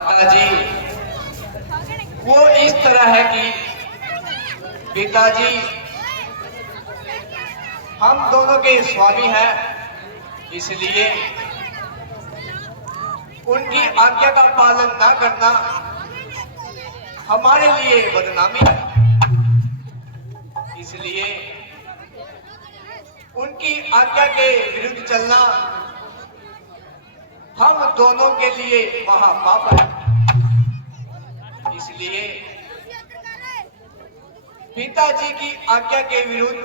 पिताजी वो इस तरह है कि पिताजी हम दोनों के स्वामी हैं, इसलिए उनकी आज्ञा का पालन ना करना हमारे लिए बदनामी है। इसलिए उनकी आज्ञा के विरुद्ध चलना हम दोनों के लिए महापाप है। इसलिए पिताजी की आज्ञा के विरुद्ध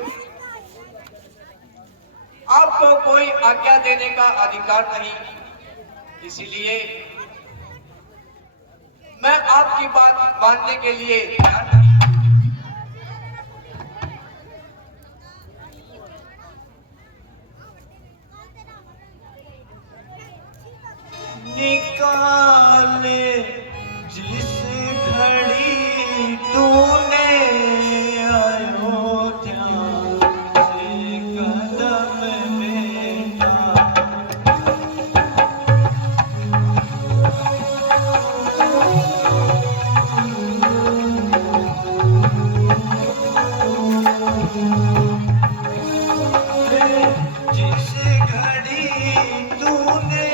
आपको कोई आज्ञा देने का अधिकार नहीं। इसलिए मैं आपकी बात मानने के लिए तैयार नहीं। निकाले जिस घड़ी तूने अयोध्या से कदम मेरा, जिस घड़ी तूने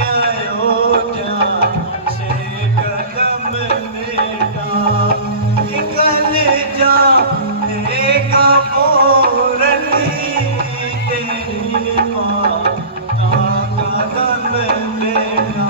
अयोध्या से कदम मेरा, निकल जाएगा फौरन ही तेरी माता कदम मेरा।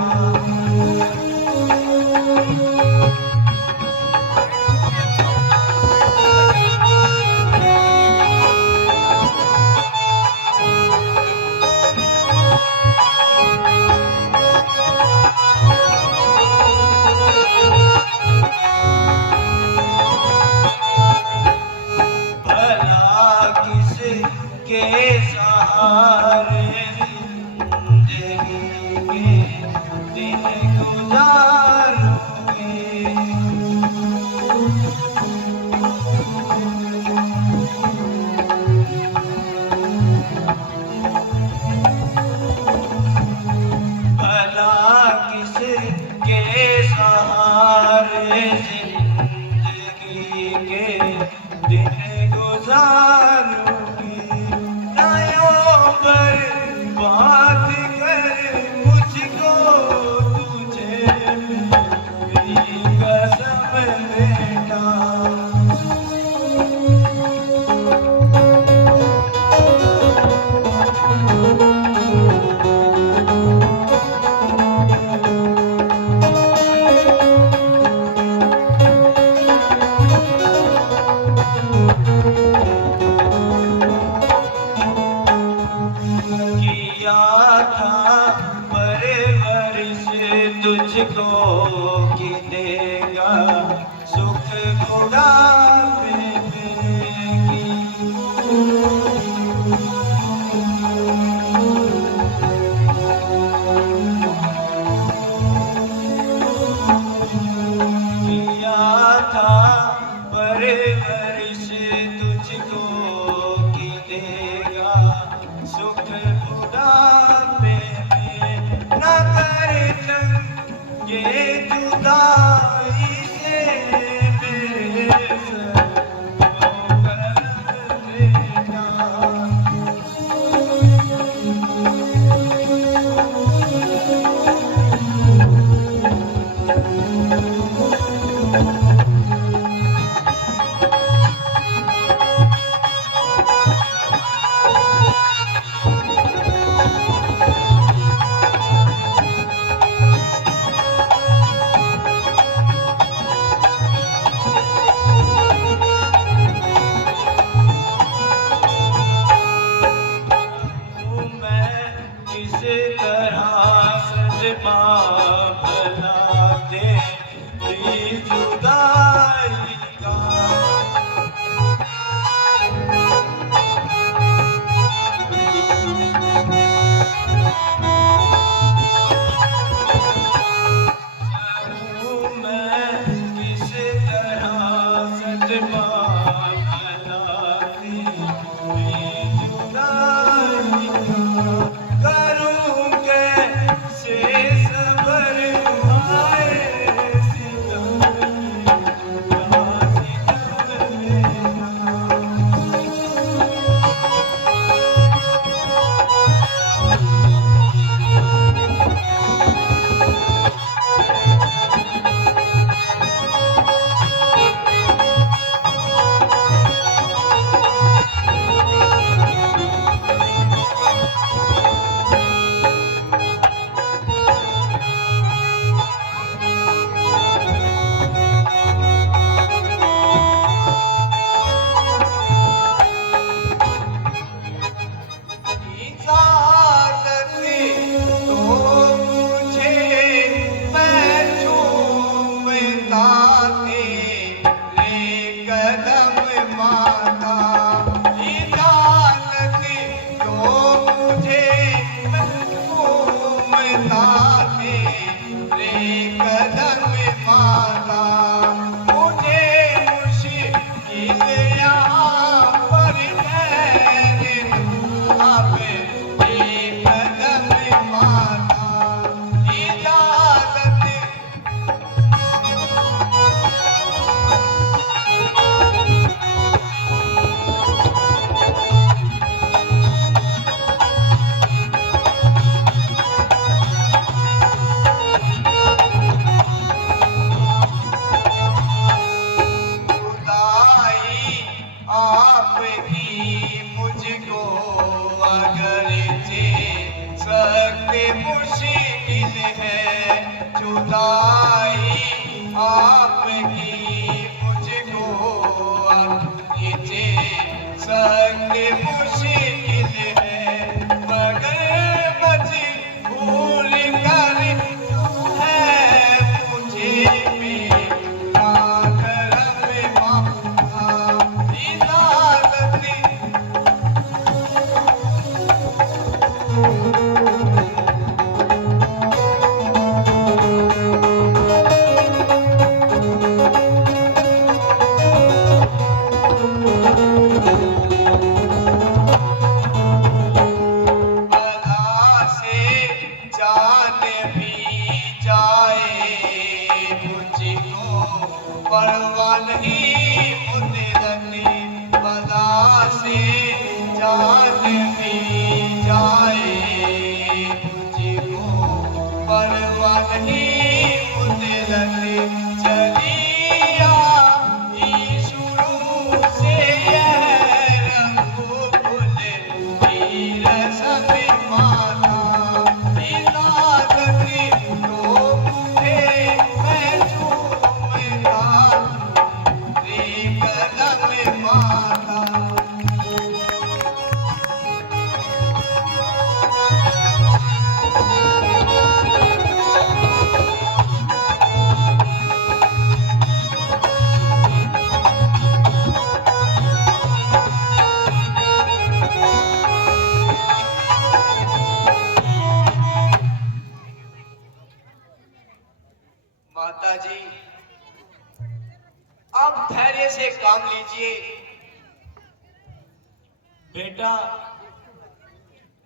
के सहारे जिंदगी के दिन गुजारोगे, भला किसके सहारे जिंदगी के दिन गुजारोगे। बात कर मुझको तुझे मेरी कसम बेटा, तुझको कि देगा सुख बुढ़ापे की, किया था परवरिश तुझको कि देगा सुख बुढ़ापे में, न कर ये जुदाई से मेरे सर को कर देना। आई आपकी मुझको ये संग मुश्किल है मगर मजबूर कर है मुझे मेरा करम माता इजाजत बला से जान भी जाए मुझको परवाह नहीं मुद्दती बला से जान भी जाए मुझको परवाह नहीं मुद्दती चलिया ई शुरू से यह रंग फूल वीर सब माना इलादती तो मुझे मैं झूमता रे कदम माता माता जी आप धैर्य से काम लीजिए। बेटा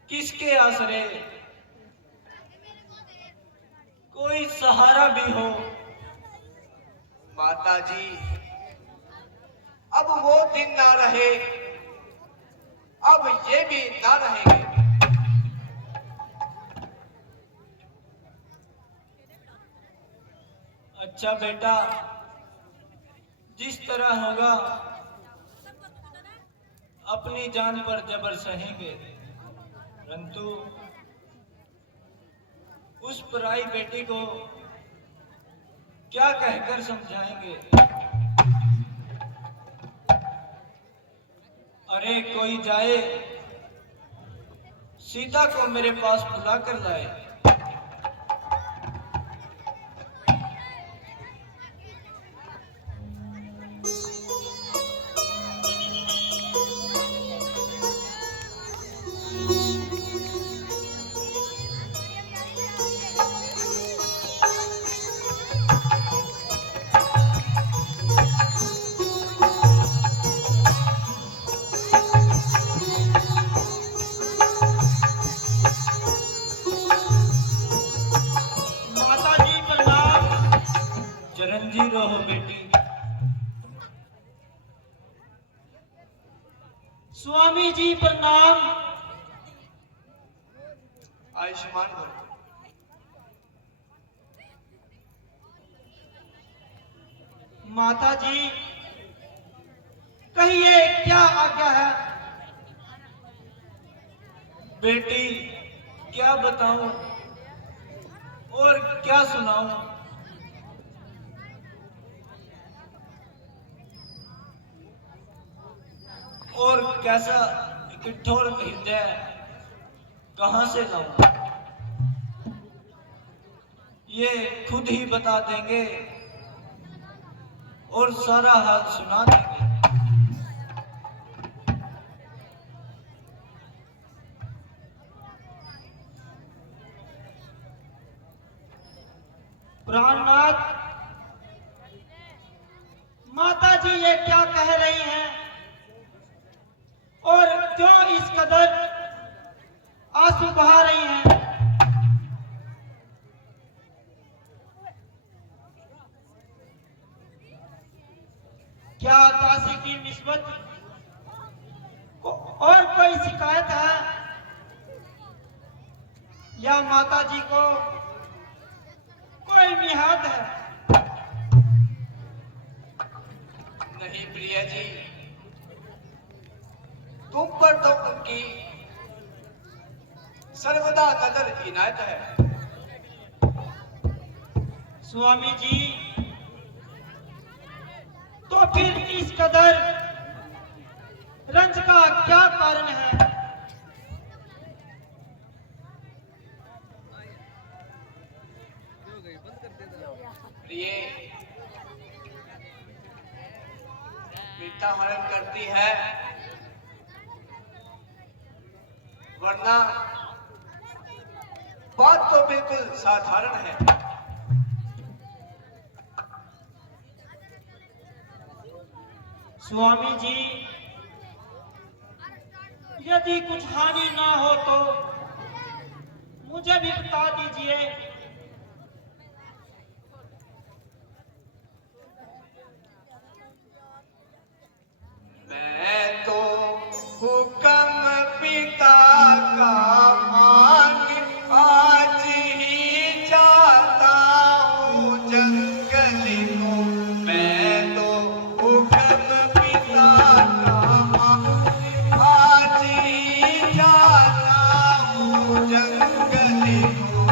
किसके आसरे कोई सहारा भी हो। माता जी अब वो दिन ना रहे अब ये भी ना रहेंगे। अच्छा बेटा जिस तरह होगा अपनी जान पर जबर सहेंगे परंतु उस पराई बेटी को क्या कहकर समझाएंगे। अरे कोई जाए सीता को मेरे पास बुला कर लाए। चिरंजी रहो बेटी। स्वामी जी प्रणाम। आयुष्मान भव। माता जी कहिए क्या आज्ञा है। बेटी क्या बताऊं और क्या सुनाऊं। और कैसा कठोर हृदय कहां से लाऊं। ये खुद ही बता देंगे और सारा हाल सुना देंगे। प्राणनाथ माता जी ये क्या कह रही हैं और क्यों इस कदर आंसू बहा रही हैं। क्या दासी की निस्बत और कोई शिकायत है या माता जी को कोई मिहाद है। नहीं प्रिया जी तुम पर तो उनकी सर्वदा नजर इनायत है। स्वामी जी, तो फिर इस कदर रंज का क्या कारण है? प्रिय, मीठा हरण करती है, वरना बात तो बिल्कुल साधारण है। स्वामी जी, यदि कुछ हानि ना हो तो मुझे भी बता दीजिए। मैं तो हुक्म पिता का मान आज ही जाता हूँ जंगल को। मैं तो हुक्म पिता का मान आज ही जाता हूँ जंगल को।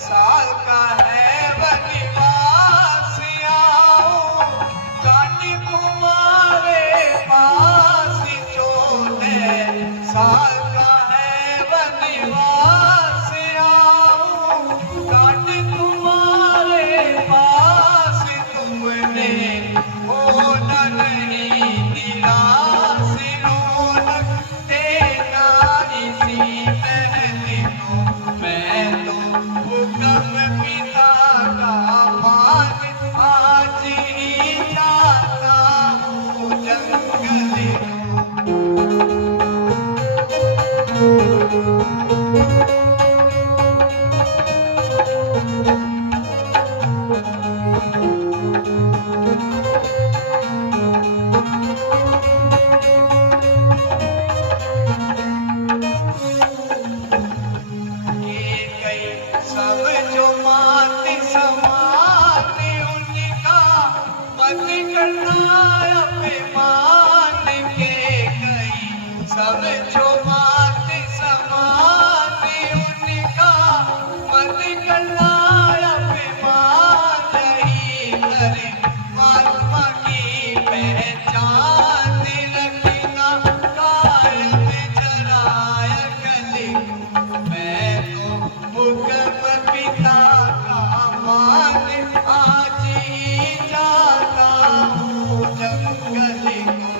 साल का है वनवास आऊं काटी तुम्हारे पास। 14 साल का है वनवास आऊं काटी तुम्हारे पास। तुमने होना नहीं निराश रौनक देना इसी पहली को। मैं तो हुक्म पिता का मान आज ही जाता हूँ जंगल को। सब जो मात समान उनका मत करना अभिमान के गई। सब जो मात समान उनका मत करना अभिमान ही करे। महात्मा की पहचान रखना कायम जराय कली। मैं तो हुक्म पिता का मान आज ही जाता हूँ जंगल को।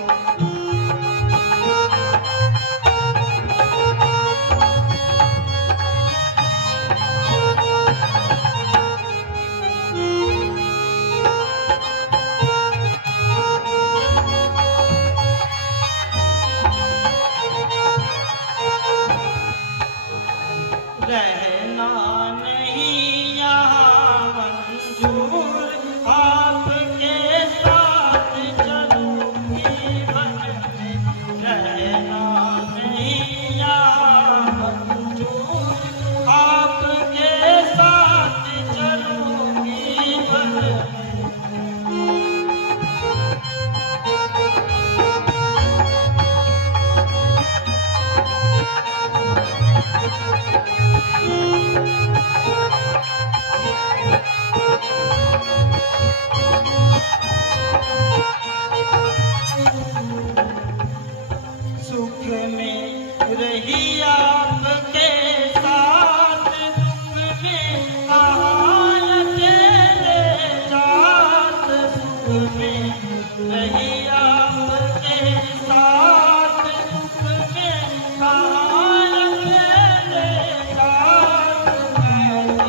रहना नहीं यहाँ मंजूर, आपके साथ चलूंगी वन में। रहना नहीं यहाँ मंजूर, आपके साथ चलूंगी वन में। सुख में रही आपके साथ, दुख में कहाँ अकेले जात। सुख में रही आपके साथ, दुख में कहाँ अकेले जात। मैं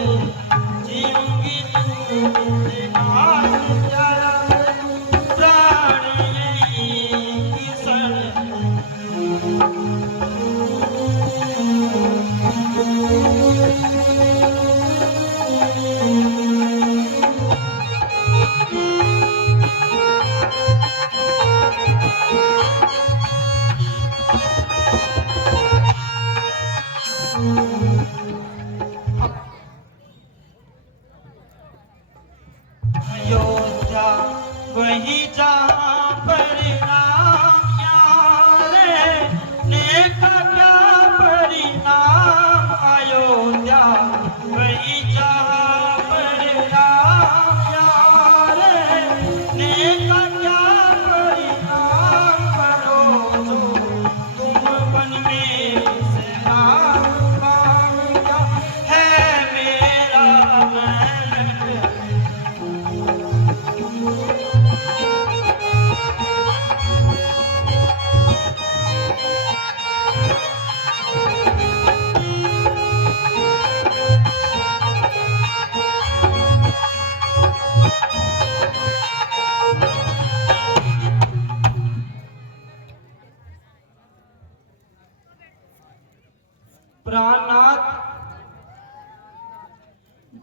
प्राणनाथ,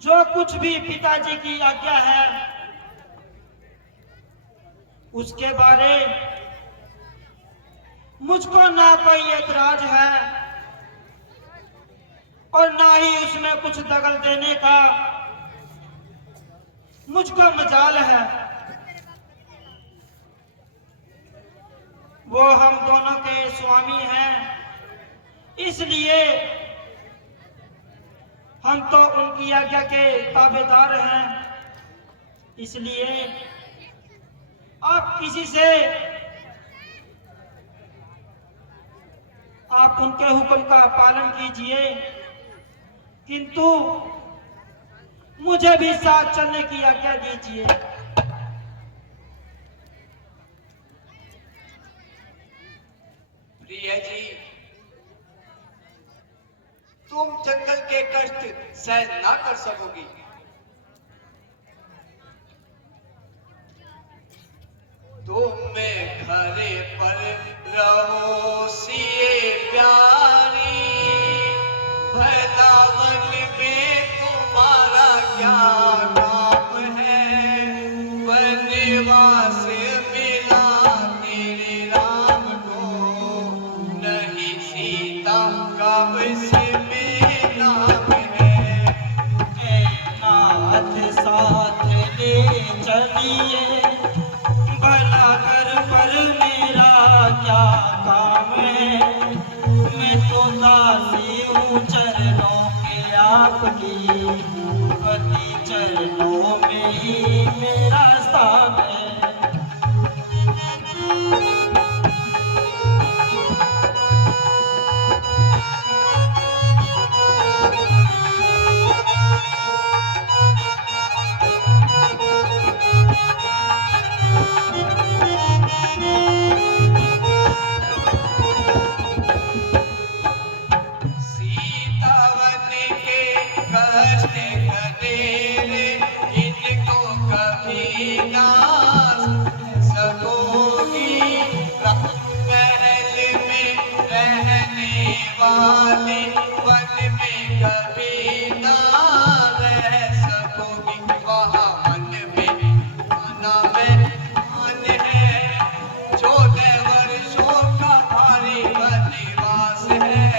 जो कुछ भी पिताजी की आज्ञा है उसके बारे मुझको ना कोई ऐतराज है और ना ही उसमें कुछ दखल देने का मुझको मजाल है। वो हम दोनों के स्वामी हैं, इसलिए हम तो उनकी आज्ञा के ताबेदार हैं। इसलिए आप किसी से आप उनके हुक्म का पालन कीजिए, किंतु मुझे भी साथ चलने की आज्ञा दीजिए। प्रिय जी, तुम जंगल के कष्ट सहन ना कर सकोगी। तुम में घरे पर रहो सिए प्यारी, भला वन में तुम्हारा क्या काम है। वनवास मिला तेरे राम को, नहीं सीता का इसमें नाम है। नाथ साथ ले चलिए, भला घर पर मेरा क्या काम है। मैं तो दासी हूँ चरणों के आपकी, पति चरणों में ही मेरा स्थान है। सीतावन के कष्ट घनेरे, इनको कभी ना सकोगी। महल में रहने वाले वन में कभी ना रह सकोगी। वहाँ मन में आना मान है, 14 वर्षों का भारी वनवास है।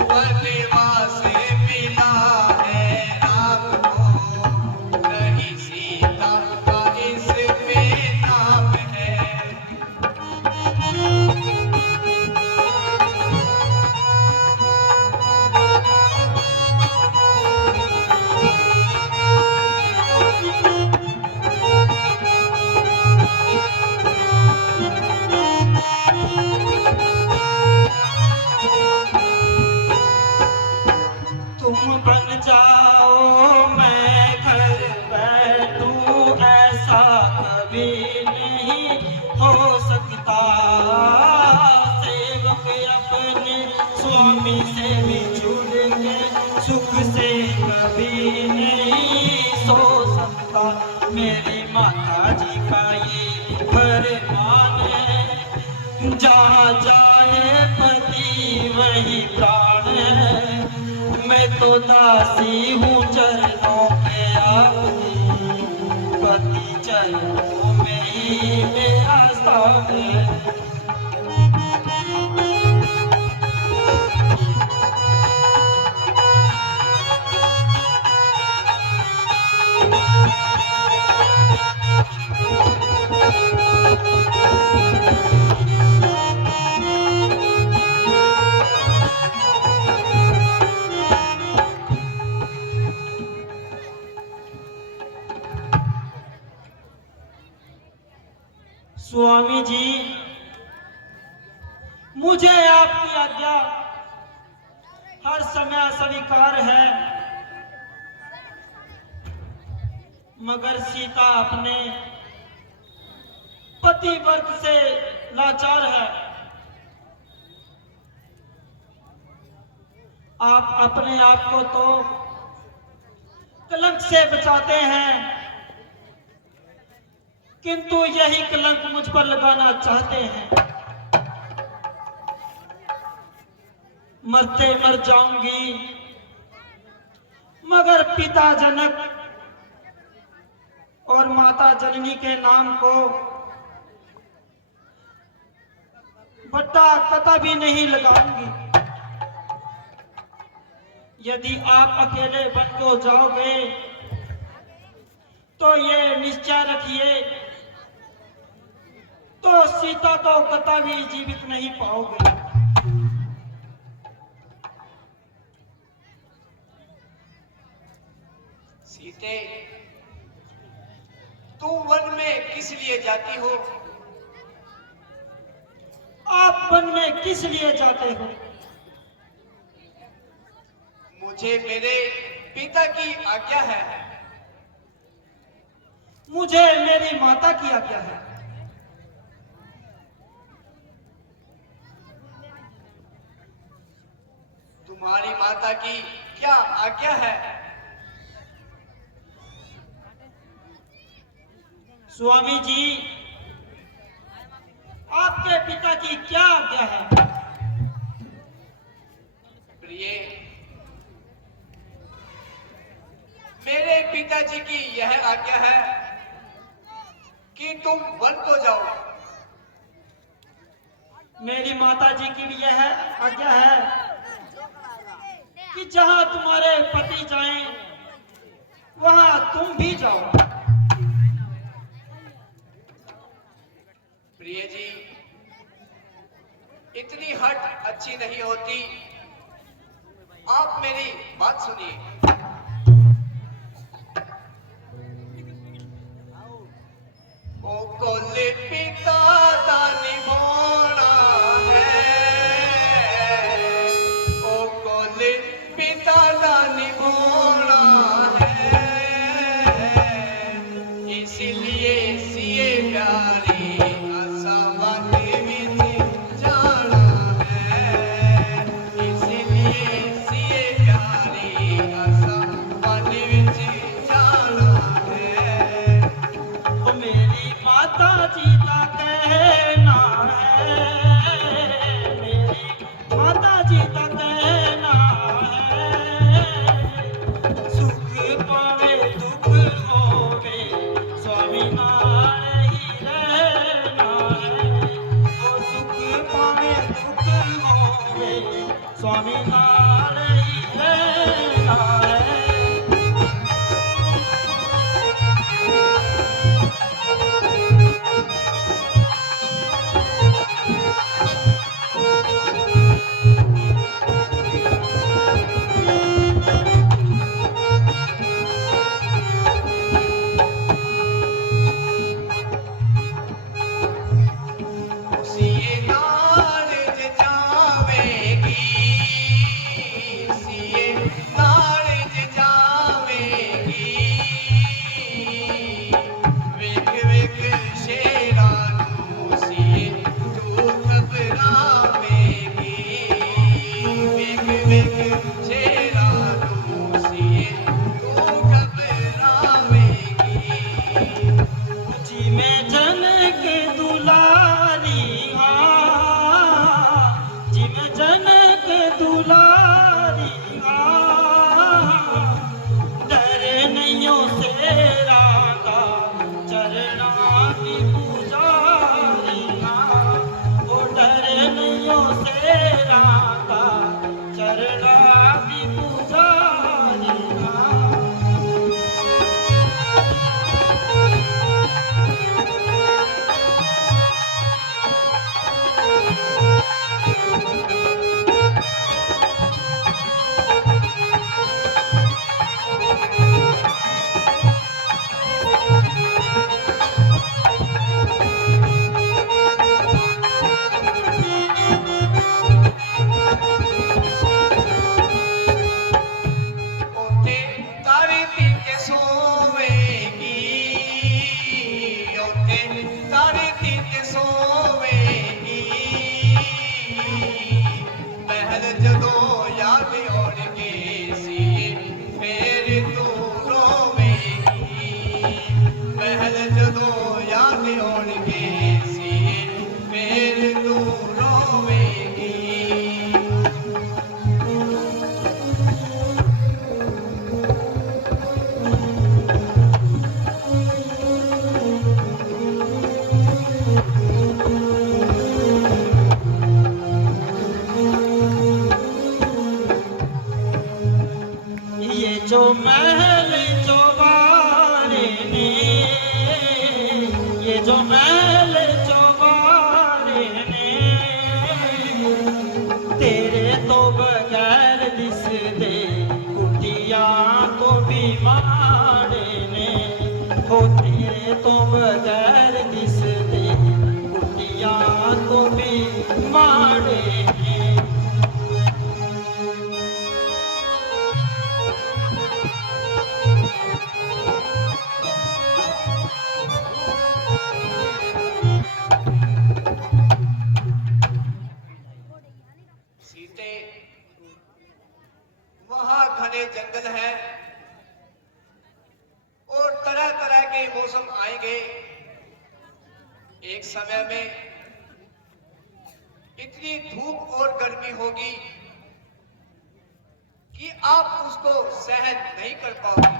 वनवास मिला है राम को, नहीं सीता का इसमें नाम है। तुम बन जाओ मैं घर बैठूं, ऐसा कभी नहीं हो सकता। सेवक अपने स्वामी से बिछुड़ेंगे, सुख से कभी नहीं सो सकता। मेरी माता जी का ये फरमान है, जहाँ जाए पति वही प्राण है। मैं तो दासी हूँ चरणों के आपकी, पति चरणों में ही मेरा स्थान है। स्वामी जी, मुझे आपकी आज्ञा हर समय स्वीकार है, मगर सीता अपने पतिव्रत से लाचार है। आप अपने आप को तो कलंक से बचाते हैं, किंतु यही कलंक मुझ पर लगाना चाहते हैं। मरते मर जाऊंगी, मगर पिता जनक और माता जननी के नाम को बट्टा कतई नहीं लगाऊंगी। यदि आप अकेले बन को जाओगे तो ये निश्चय रखिए, तो सीता को कतई जीवित नहीं पाओगे। सीते, तू वन में किस लिए जाती हो? आप वन में किस लिए जाते हो? मुझे मेरे पिता की आज्ञा है। मुझे मेरी माता की आज्ञा है। तुम्हारी माता की क्या आज्ञा है? स्वामी जी, आपके पिता की क्या आज्ञा है? प्रिय, मेरे पिताजी की यह आज्ञा है कि तुम वन को जाओ। मेरी माता जी की भी यह आज्ञा है कि जहां तुम्हारे पति जाएं, वहां तुम भी जाओ। प्रिय जी, इतनी हट अच्छी नहीं होती। आप मेरी बात सुनिए। ओ कोले पिता दा निभाना है, ओ कोले पिता दा निभाना है, इसलिए सिए प्यारी आसा वन विच जाना है, इसलिए सिए प्यारी आसा वन विच जाना है। तो मेरी माता जी का कहना है, मेरी माता जी का कहना है, सुख पावे दुख होवे स्वामी नाल ही रहना है। ओ सुख पावे दुख होवे स्वामी नाल ही रहना है। सिए नाल ज जावेगी, सिए नाल ज जावेगी, वेख वेख शेरा नू सिए तू घबरावेगी, वेख वेख शेरा नू सिए तू घबरावेगी। जी में जनक दुलारी, हाँ, जी में जनक दुलारी, हाँ, डर नैयों सेरा का चरना की पुजारी, हाँ, ओ डर नैयों सेरा का चरना की पुजारी, हाँ। जो महल चौबारे ने, ये जो महल चौबारे ने, तेरे तो बगैर दिसदे कुटिया तो बीमारे ने, हो तेरे तो बगैर दिसदे कुटिया तो बीमारे ने। सीते, वहां घने जंगल है और तरह तरह के मौसम आएंगे। एक समय में इतनी धूप और गर्मी होगी कि आप उसको सहन नहीं कर पाओगे।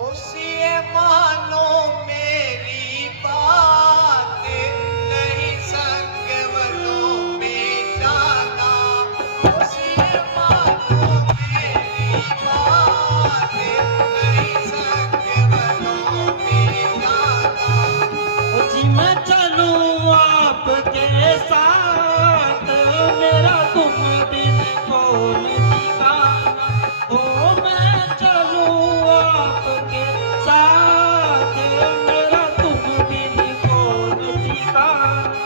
उसी मानो मेरी बात, नहीं संगवनों में जाना। उसी मानो मेरी बात, नहीं संगवनों में जाना। ओ जी मैं चलूं आपके साथ, मेरा तुम बिन कौन ठिकाना। ओ मैं चलूं आपके साथ, मेरा तुम बिन कौन ठिकाना।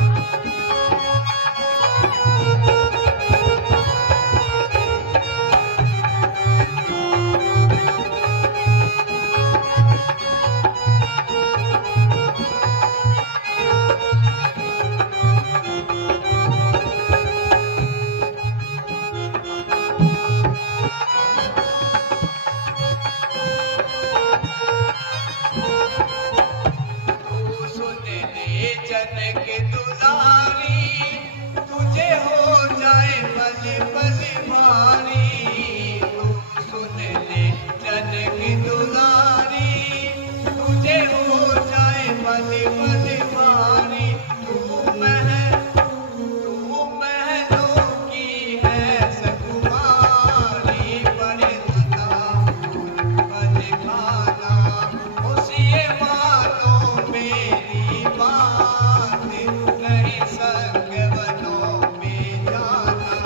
तू सुन ले जनक दुलारी, तुझे हो जाए पल पल भारी। तू सुन ले जनक दुलारी, तुझे हो जाए पल पल भारी। तू महलों की है सकुमारी, पर लता फूल खाना। उसी मानो मेरी बात, नहीं संगवनों में जाना।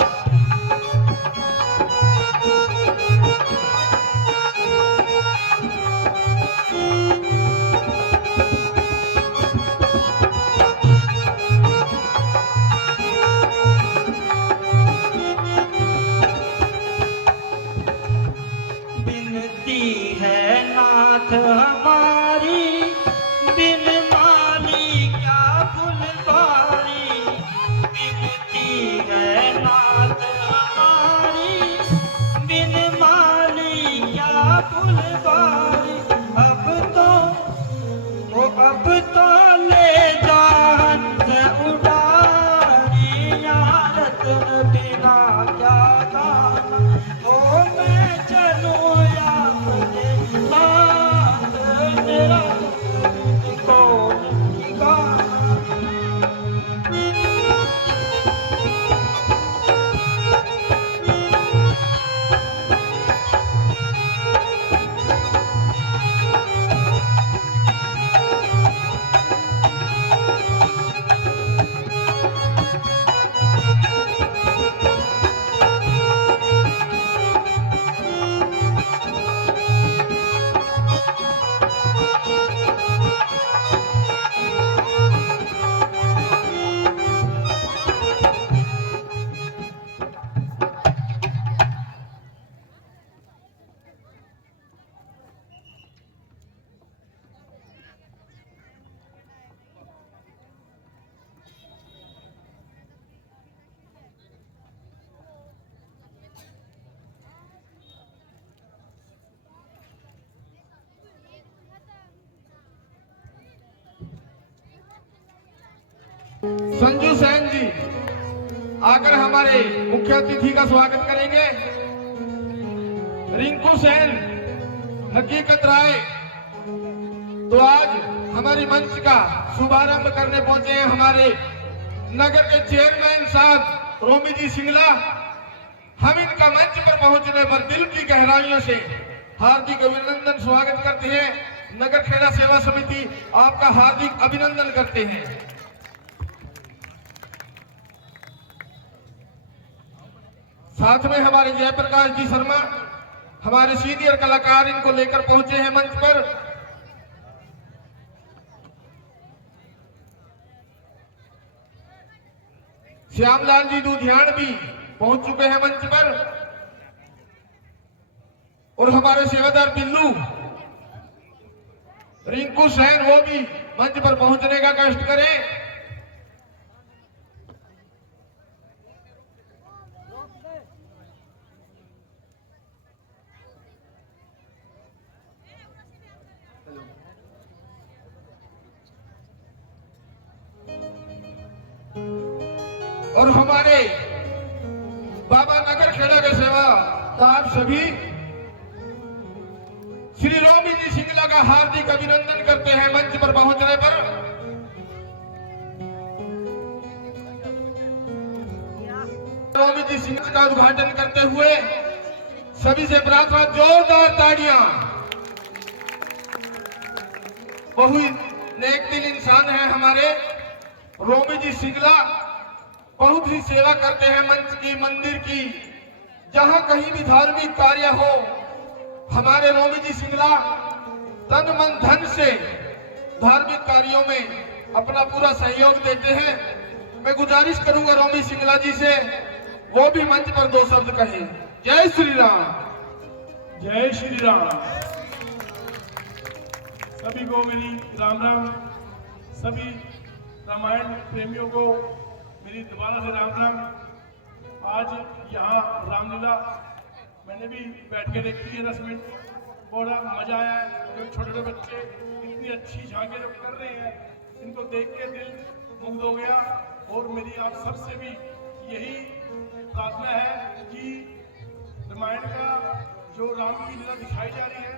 बिनती है नाथ हमारी, बिन माली क्या फुलवारी। बिनती है नाथ हमारी, बिन माली क्या फुलवारी। अब तो ले जा हंस उड़ारी, यहाँ रत्न बिना क्या गाना। ओ मैं चलूं आपके साथ, मेरा तुम कौन ठिकाना। संजू सैन जी आकर हमारे मुख्य अतिथि का स्वागत करेंगे। रिंकू सेन, हकीकत राय। तो आज हमारी मंच का शुभारंभ करने पहुंचे हैं हमारे नगर के चेयरमैन साहब रोमी जी सिंगला। हम इनका मंच पर पहुंचने पर दिल की गहराइयों से हार्दिक अभिनंदन स्वागत करते हैं। नगर खेड़ा सेवा समिति आपका हार्दिक अभिनंदन करते हैं। साथ में हमारे जयप्रकाश जी शर्मा, हमारे सीनियर कलाकार, इनको लेकर पहुंचे हैं मंच पर। श्यामलाल जी लुधियान भी पहुंच चुके हैं मंच पर। और हमारे सेवादार बिल्लू रिंकू सेन, वो भी मंच पर पहुंचने का कष्ट करें। और हमारे बाबा नगर खेड़ा के सेवादार सभी श्री रोमी जी सिंगला का हार्दिक अभिनंदन करते हैं मंच पर पहुंचने पर। रोमी जी सिंगला का उद्घाटन करते हुए सभी से प्रार्थना, जोरदार ताड़ियां। बहुत नेक दिल इंसान है हमारे रोमी जी सिंगला। बहुत ही सेवा करते हैं मंच की, मंदिर की। जहां कहीं भी धार्मिक कार्य हो, हमारे रोमी जी सिंगला तन मन धन से धार्मिक कार्यों में अपना पूरा सहयोग देते हैं। मैं गुजारिश करूंगा रोमी सिंगला जी से, वो भी मंच पर दो शब्द कहें। जय श्री राम। जय श्री राम। सभी को मेरी राम राम। सभी रामायण प्रेमियों को मेरी दोबारा से राम राम। आज यहाँ रामलीला मैंने भी बैठ के देखी है 10 मिनट, बड़ा मजा आया है। जो छोटे छोटे बच्चे इतनी अच्छी झांकियाँ जो कर रहे हैं, इनको देख के दिल मुग्ध हो गया। और मेरी आप सबसे भी यही प्रार्थना है कि रामायण का जो राम की लीला दिखाई जा रही है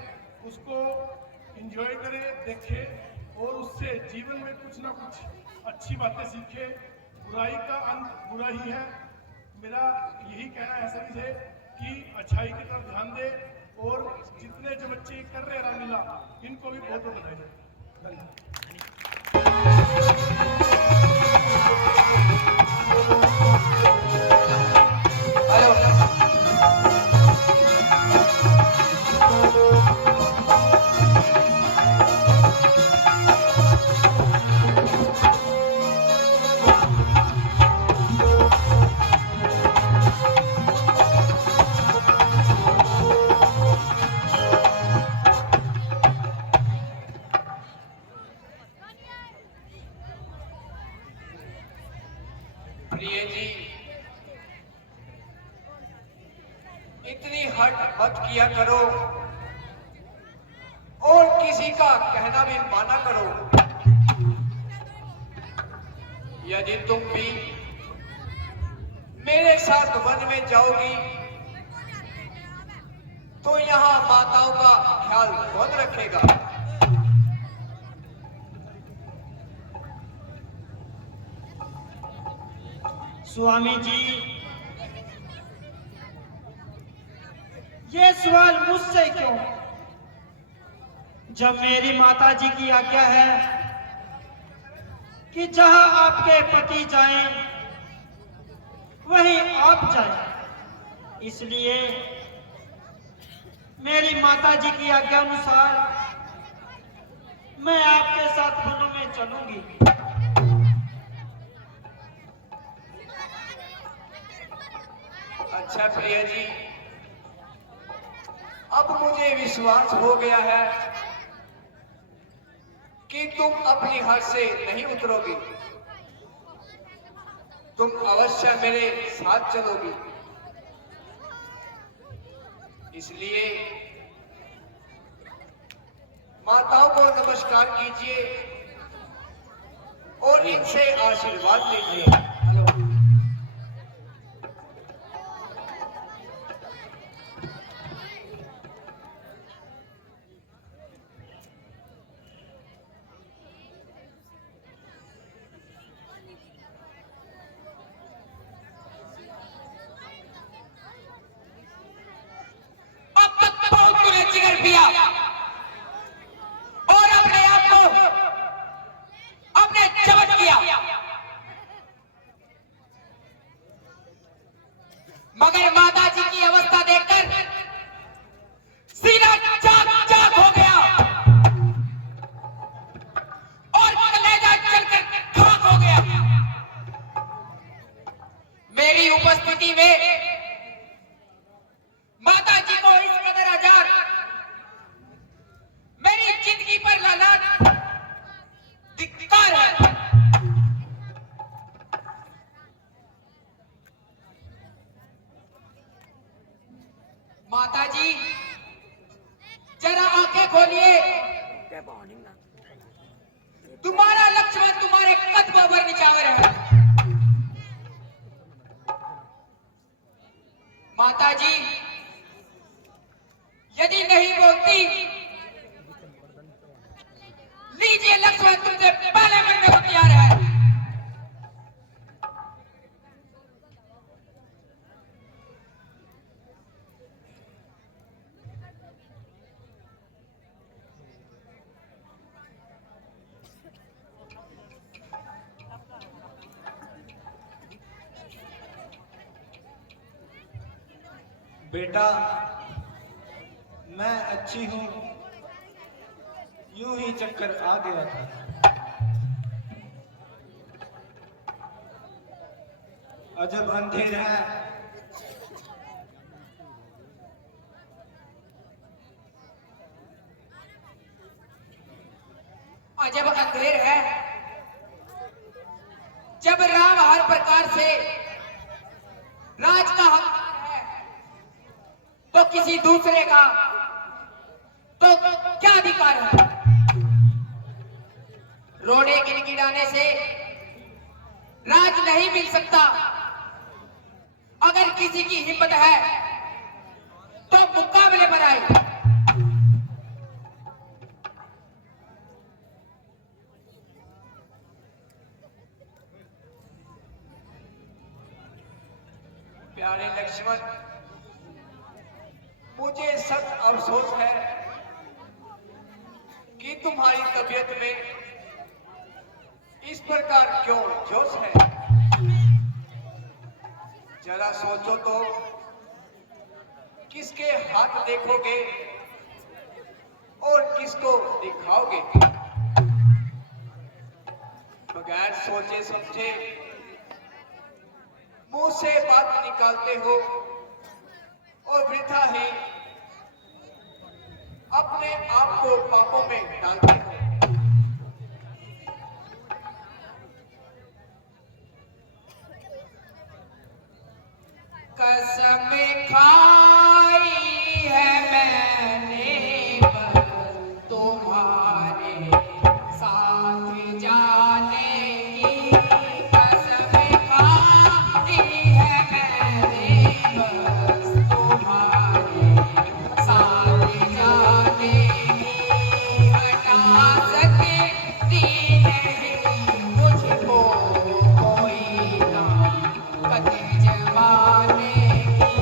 उसको एंजॉय करें, देखें और उससे जीवन में कुछ ना कुछ अच्छी बातें सीखें। बुराई का अंत बुरा ही है। मेरा यही कहना है सभी से कि अच्छाई की तरफ ध्यान दे। और जितने जो बच्चे कर रहे हैं रामलीला, इनको भी बहुत बहुत बधाई। धन्यवाद। प्रिय जी, इतनी हट मत किया करो और किसी का कहना भी माना करो। यदि तुम भी मेरे साथ वन में जाओगी तो यहाँ माताओं का ख्याल कौन रखेगा? स्वामी जी, ये सवाल मुझसे क्यों, जब मेरी माता जी की आज्ञा है कि जहां आपके पति जाएं वहीं आप जाएं। इसलिए मेरी माता जी की आज्ञा अनुसार मैं आपके साथ वनों में चलूंगी। अच्छा प्रिय जी, अब मुझे विश्वास हो गया है कि तुम अपनी हद से नहीं उतरोगी। तुम अवश्य मेरे साथ चलोगी। इसलिए माताओं को नमस्कार कीजिए और इनसे आशीर्वाद लीजिए। स्थिति में माता जी को इस कदर आजाद, मेरी जिंदगी पर लानत, धिक्कार है। माता जी जरा आंखें खोलिए, तुम्हारा लक्ष्मण तुम्हारे कदमों पर निछावर है। माता जी यदि नहीं बोलती, लीजिए लक्ष्मण तुमसे पहले मरने को तैयार है। बेटा, मैं अच्छी हूँ, यूं ही चक्कर आ गया था। अजब अंधेर है, अजब अंधेर है, जब राम हर प्रकार से राज का हकदार है, तो किसी दूसरे का तो क्या अधिकार है? रोड़े गिड़गिड़ाने से राज नहीं मिल सकता। अगर किसी की हिम्मत है तो मुकाबले पर आए। प्यारे लक्ष्मण, मुझे सख्त अफसोस है कि तुम्हारी तबीयत में इस प्रकार क्यों जोश है। जरा सोचो तो, किसके हाथ देखोगे और किसको दिखाओगे? बगैर सोचे समझे मुंह से बात निकालते हो और वृथा ही अपने आप को पापों में डालते हो। कसम खाई है मैंने बस तुम्हारे साथ जाने की, कसम खाई है मैंने बस तुम्हारे साथ जाने की, हटा सकती नहीं मुझको कोई ताकत जमाने की।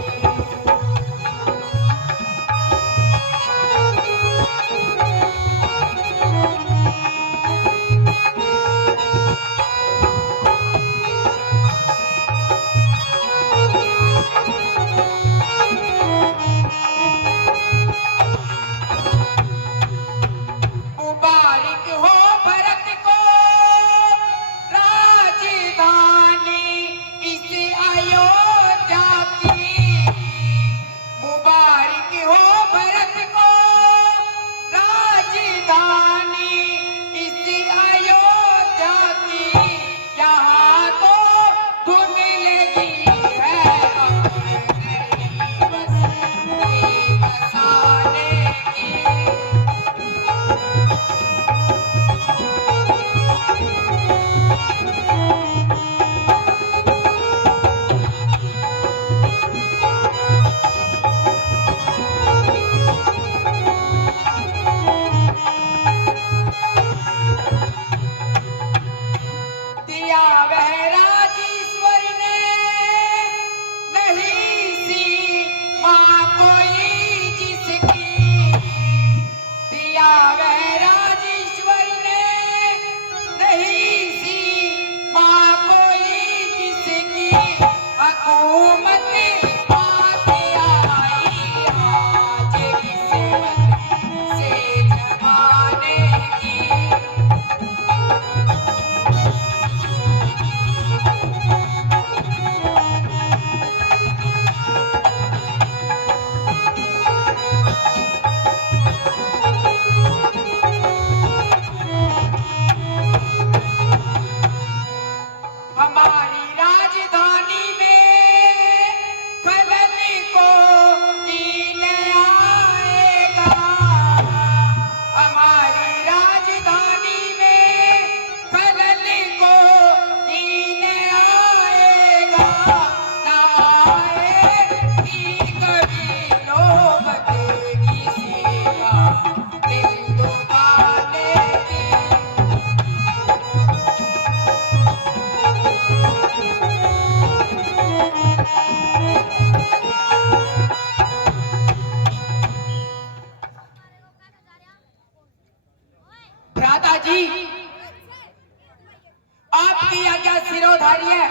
आज्ञा सिरोधारी है,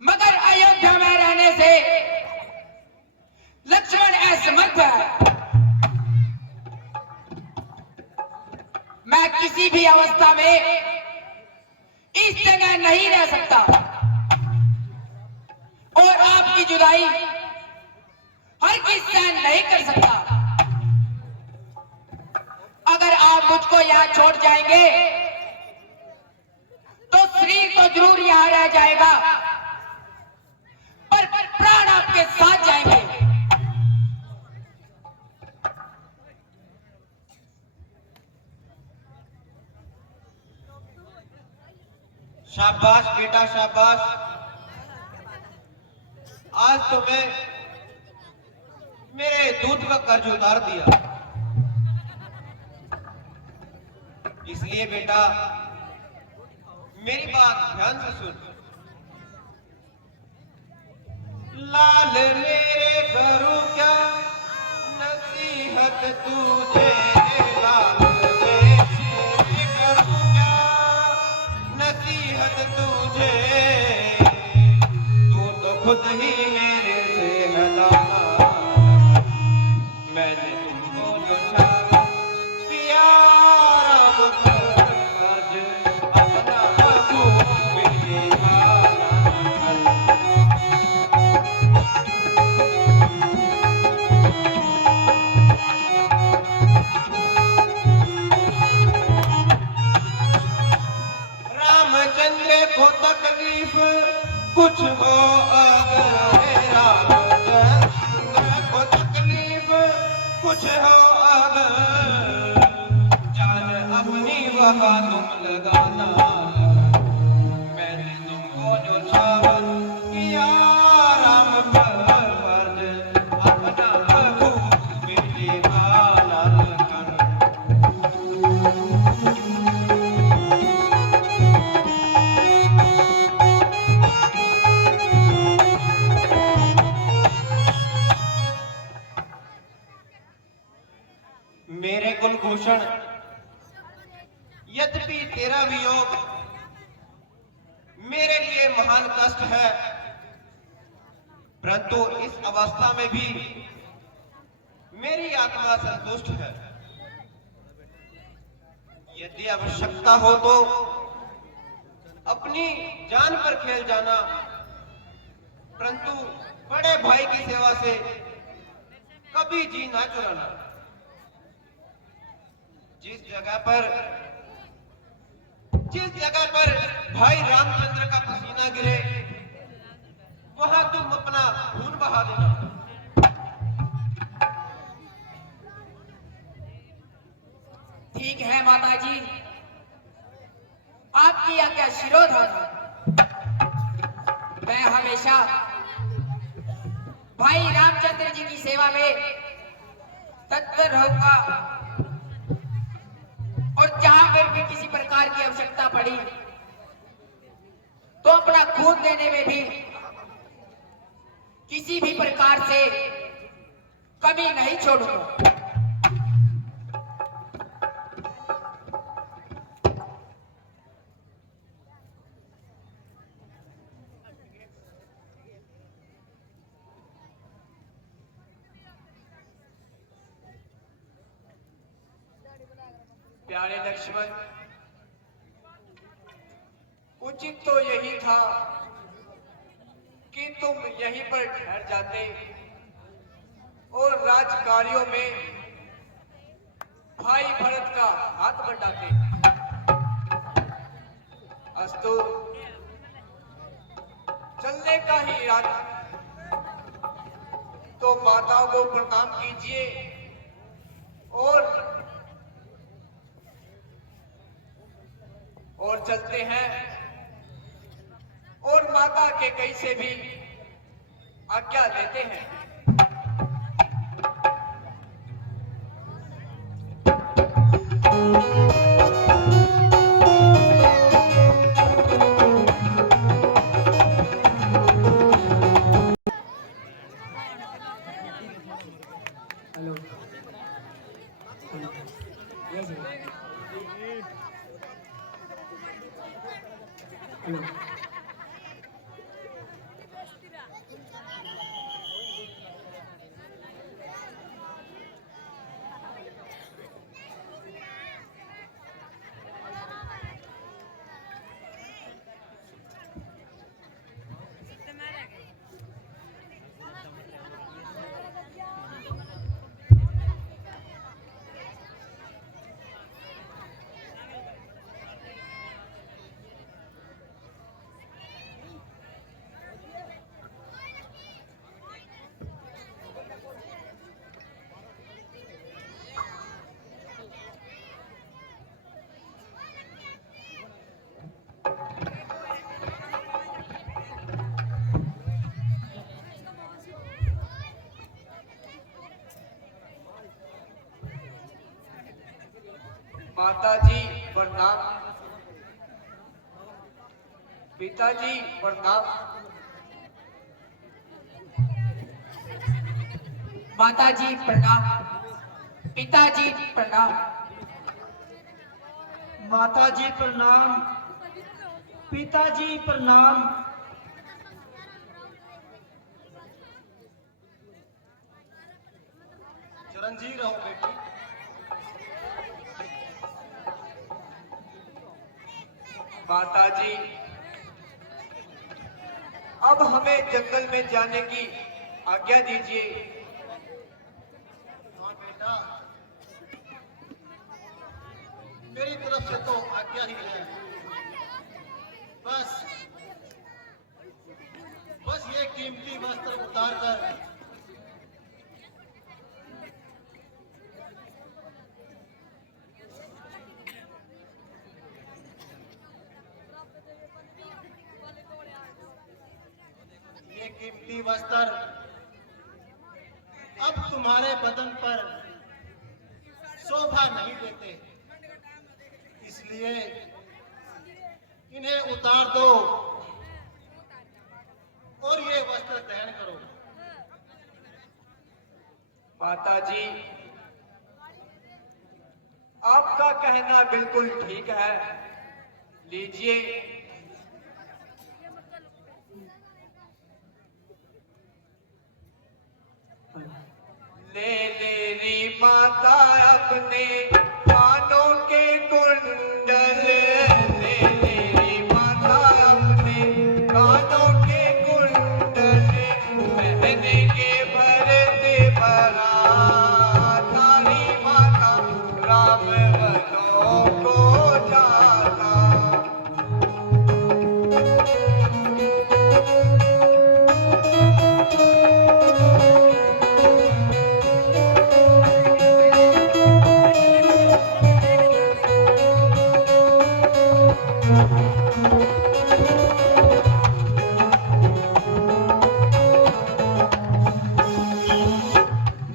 मगर अयोध्या में रहने से लक्ष्मण असमर्थ है। मैं किसी भी अवस्था में इस जगह नहीं रह सकता और आपकी जुदाई हर किस सहन नहीं कर सकता। अगर आप मुझको यहां छोड़ जाएंगे तो शरीर तो जरूर यहां रह जाएगा, पर प्राण आपके साथ जाएंगे। शाबाश बेटा शाबाश। आज तुम्हें मेरे दूध का कर्ज उतार दिया। इसलिए बेटा मेरी बात ध्यान से सुन। लाल मेरे करूं क्या नसीहत तुझे, लाल मेरे करूं क्या नसीहत तुझे, तू तो खुद ही मेरे से है लाला। मैंने तुमको जो चाहा किया राम पर कर्ज, अपना महबूब ये हालात। रामचंद्र को तकलीफ कुछ हो अगर, रामचंद्र को तकलीफ कुछ हो अगर, जान अपनी वफा तुम लगाना। मैंने तुमको जो चाहा किया राम पर फर्ज, अपना महबूब ये हालात कर। मेरे कुलभूषण, यद्यपि तेरा वियोग मेरे लिए महान कष्ट है, परंतु इस अवस्था में भी मेरी आत्मा संतुष्ट है। यदि आवश्यकता हो तो अपनी जान पर खेल जाना, परंतु बड़े भाई की सेवा से कभी जी ना चुराना। जिस जगह पर भाई रामचंद्र का पसीना गिरे, वहां तुम अपना खून बहा देना। ठीक है माताजी, आपकी आज्ञा शिरोधारी। मैं हमेशा भाई रामचंद्र जी की सेवा में तत्पर रहूंगा और जहां पर भी किसी प्रकार की आवश्यकता पड़ी तो अपना खून देने में भी किसी भी प्रकार से कमी नहीं छोड़ूंगा। प्यारे लक्ष्मण, उचित तो यही था कि तुम यहीं पर ठहर जाते और राज कार्यों में भाई भरत का हाथ बटाते। अस्तु, चलने का ही इरादा, तो माताओं को प्रणाम कीजिए और चलते हैं और माता के कई से भी आज्ञा लेते हैं। हेलो। माताजी प्रणाम। पिताजी प्रणाम। माताजी प्रणाम, पिताजी प्रणाम। माताजी प्रणाम, पिताजी प्रणाम। चिरंजीव रहो बेटी। माताजी, अब हमें जंगल में जाने की आज्ञा दीजिए। हाँ बेटा, मेरी तरफ से तो आज्ञा ही है। बस ये कीमती वस्त्र उतार कर ये कीमती वस्त्र अब तुम्हारे बदन पर शोभा नहीं देते, इसलिए इन्हें उतार दो और ये वस्त्र धारण करो। माताजी, आपका कहना बिल्कुल ठीक है। लीजिए। ले ले री माता अपने कानों के कुंडल, ले ले री माता अपने कानों के कुंडल, पहने के भरते भरा तारी माता राम वनों को जाता।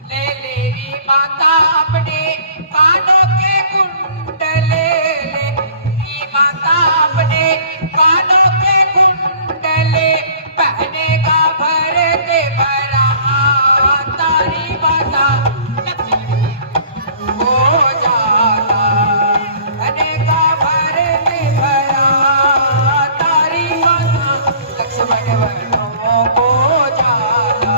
ले लेरी माता अपने कानों के कुंडल, ले लेरी माता अपने कानों के कुंडल, पहने का भरते भरा तारी माता हो जाता, पहने का भरते भरा तारी माता लक्ष्मण वनों को जाता।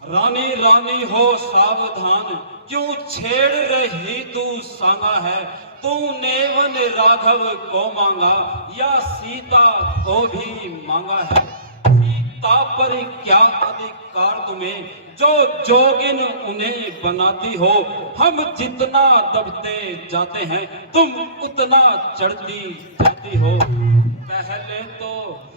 रानी रानी हो सावधान, क्यों छेड़ रही तू सांगा है। तूने वन राघव को मांगा या सीता को भी मांगा है। सीता पर क्या अधिकार तुम्हें, जो जोगिन उन्हें बनाती हो। हम जितना दबते जाते हैं तुम उतना चढ़ती जाती हो। पहले तो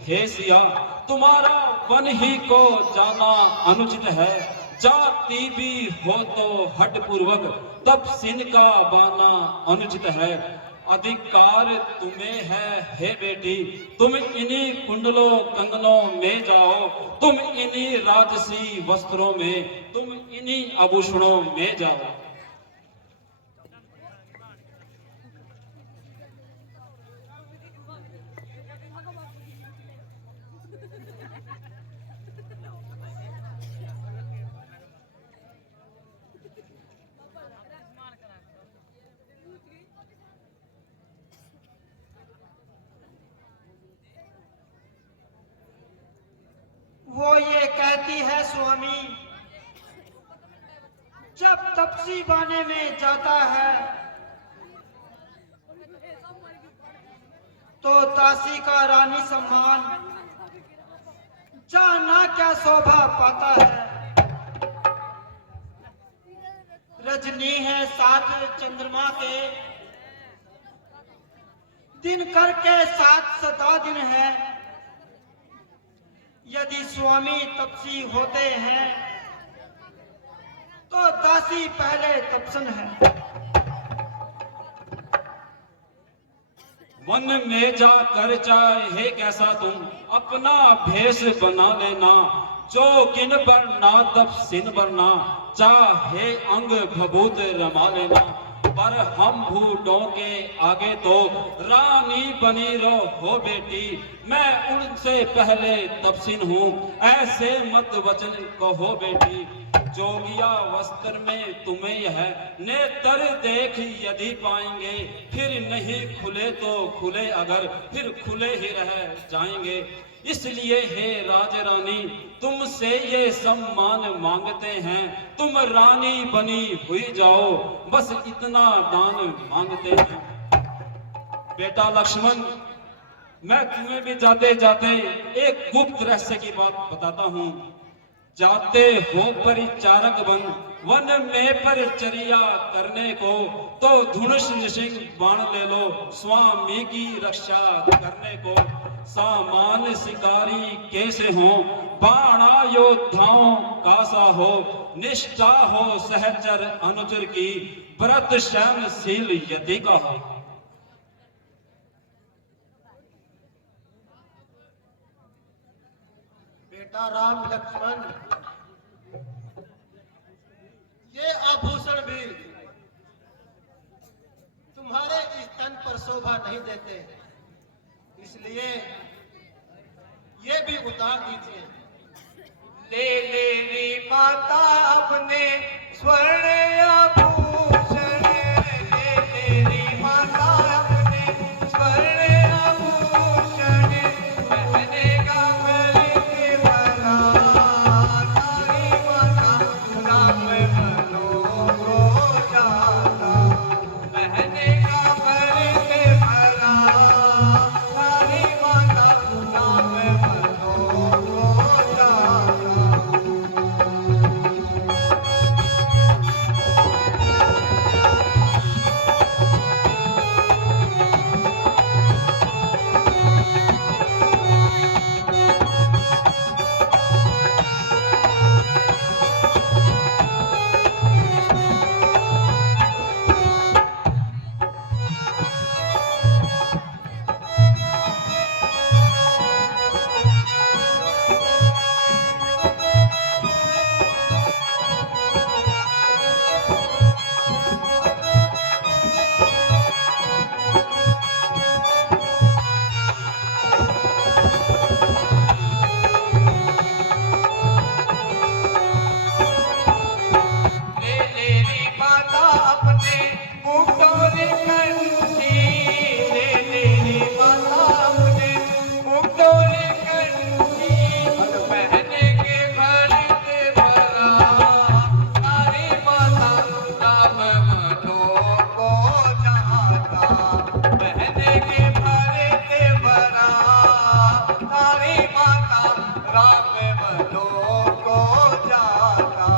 हे सिया तुम्हारा वन ही को जाना अनुचित है। जाति भी हो तो हठ पूर्वक तब सिन का बाना अनुचित है। अधिकार तुम्हें है हे बेटी। तुम इन्हीं कुंडलों कंगनों में जाओ, तुम इन्हीं राजसी वस्त्रों में, तुम इन्हीं आभूषणों में जाओ। वो ये कहती है स्वामी, जब तपसी बाने में जाता है तो दासी का रानी सम्मान जाना क्या शोभा पाता है। रजनी है साथ चंद्रमा के, दिन करके साथ सदा दिन है। यदि स्वामी तपसी होते हैं तो दासी पहले तपसन है। वन में जा कर चाहे कैसा तुम अपना भेष बना लेना, जो किन बरना तपसिन बरना, चाहे अंग भभूत रमा लेना। पर हम भूतों के आगे तो रानी बनी रहो बेटी, मैं उनसे पहले तपसिन हूँ, ऐसे मत वचन कहो बेटी। जोगिया वस्त्र में तुम्हें यह नेत्र देख यदि पाएंगे, फिर नहीं खुले तो खुले अगर, फिर खुले ही रह जाएंगे। इसलिए हे राज रानी तुमसे ये सम्मान मांगते हैं, तुम रानी बनी हुई जाओ, बस इतना दान मांगते हैं। बेटा लक्ष्मण, मैं तुम्हें भी जाते जाते एक गुप्त रहस्य की बात बताता हूँ। जाते हो परिचारक बन वन में परिचर्या करने को, तो धनुष निशिंग बाण ले लो स्वामी की रक्षा करने को। सामान शिकारी कैसे हो, बाणा योद्धाओं का सा हो, निष्ठा हो सहचर अनुचर की, व्रत शयनशील यदि का हो। बेटा राम लक्ष्मण, ये आभूषण भी तुम्हारे इस तन पर शोभा नहीं देते, इसलिए ये भी उतार दीजिए। ले ले रे माता अपने स्वर्ण आभूषण, ले ले रे माता अपने स्वर्ण आभूषण, पहनेगा पहले वाला तारी माता राम बनो हो जाता, पहनेगा पहले वाला तारी माता राम बनो हो जाता। ले ले रे माता अपने मुक्तोरे कंठी, ले ले रे माता अपने मुक्तोरे कंठी, पहने के भरते भरा तारी माता राम बनो को जाता, पहने के भरते भरा तारी माता राम बनो को जाता।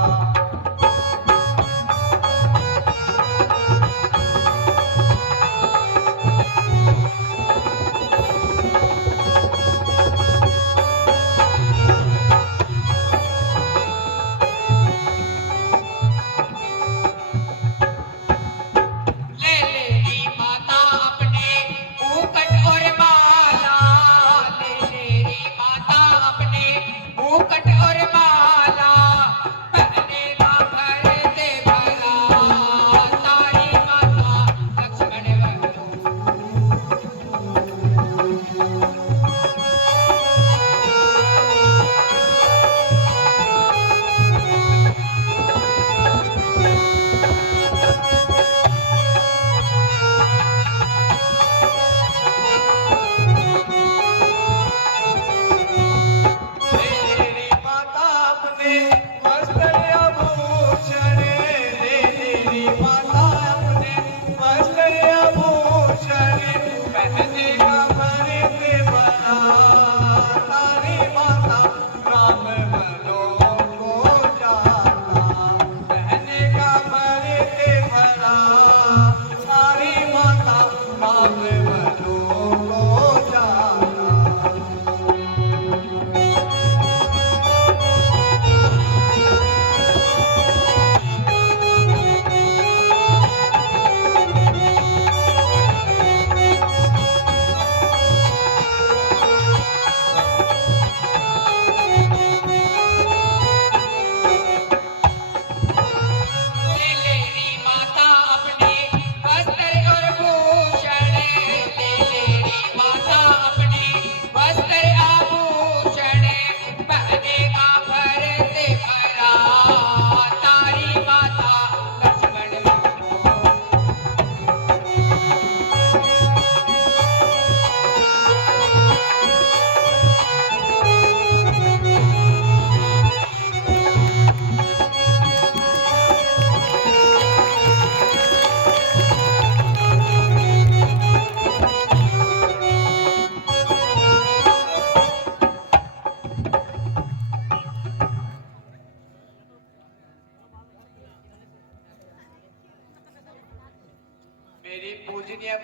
ले ले री माता अपने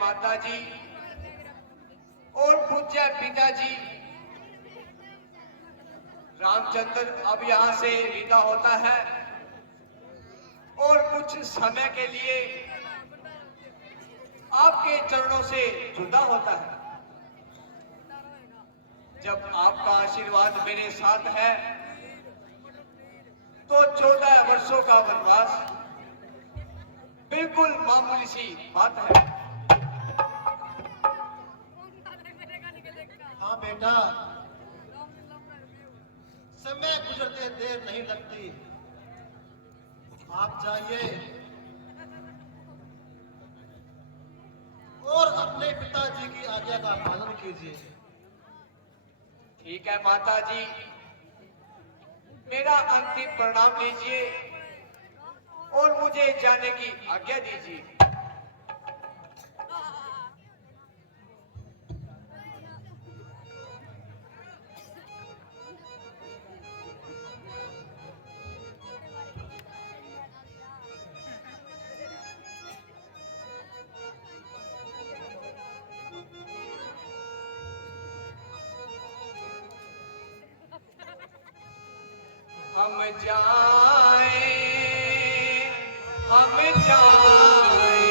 माताजी और पूज्य पिताजी, रामचंद्र अब यहाँ से विदा होता है और कुछ समय के लिए आपके चरणों से जुदा होता है। जब आपका आशीर्वाद मेरे साथ है तो 14 वर्षों का वनवास बिल्कुल मामूली सी बात है। हाँ बेटा, समय गुजरते देर नहीं लगती। आप जाइए और अपने पिताजी की आज्ञा का पालन कीजिए। ठीक है माताजी, मेरा अंतिम प्रणाम लीजिए और मुझे जाने की आज्ञा दीजिए। हम जाए, हम जाए,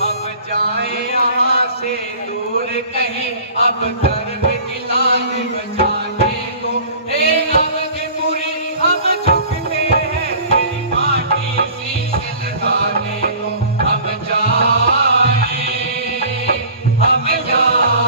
हम जाए यहाँ से दूर कहीं, अब धर्म की लाज बचाने को। हे अवधपुरी हम झुकते हैं तेरी माटी शीश लगाने को। हम जाए, हम जाए।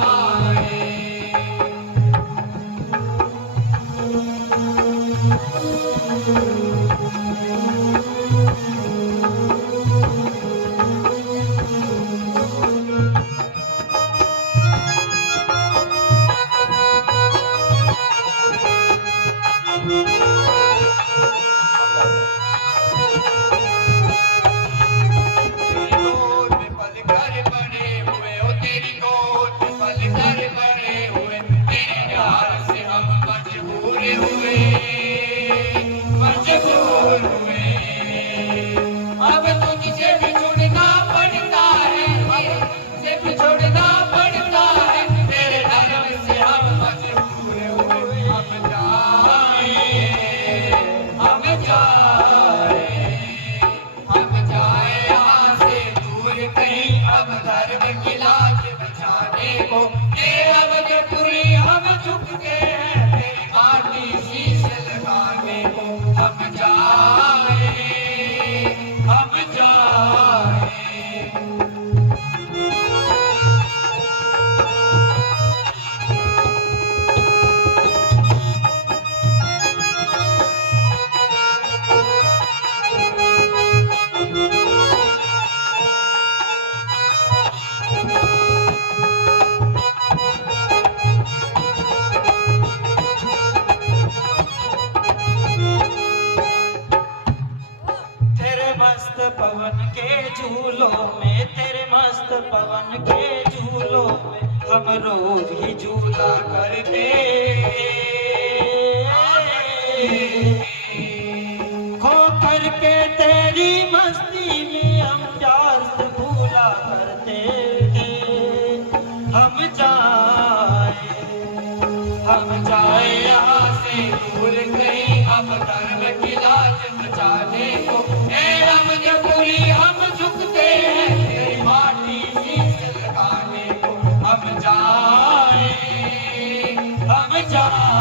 पवन के झूलों में, तेरे मस्त पवन के झूलों में हम रोज ही झूला करते। खो करके तेरी मस्ती में हम प्यार से भूला करते थे। हम जाए यहाँ से दूर कहीं, अब धर्म की लाज बचाने को। हम झुकते हैं तेरी माटी शीश लगाने को। हम जाए, हम जाए।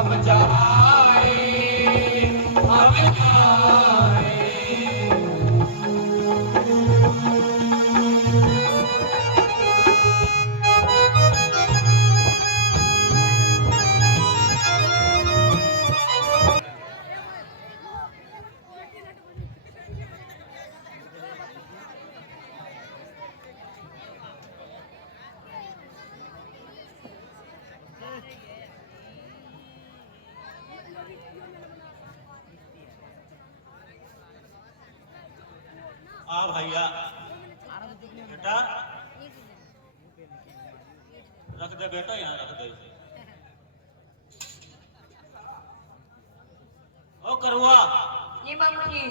समझाए हम जाए। आ भैया बेटा रख दे बेटा, यहाँ रख दे। ओ करुआ, जी बाबूजी।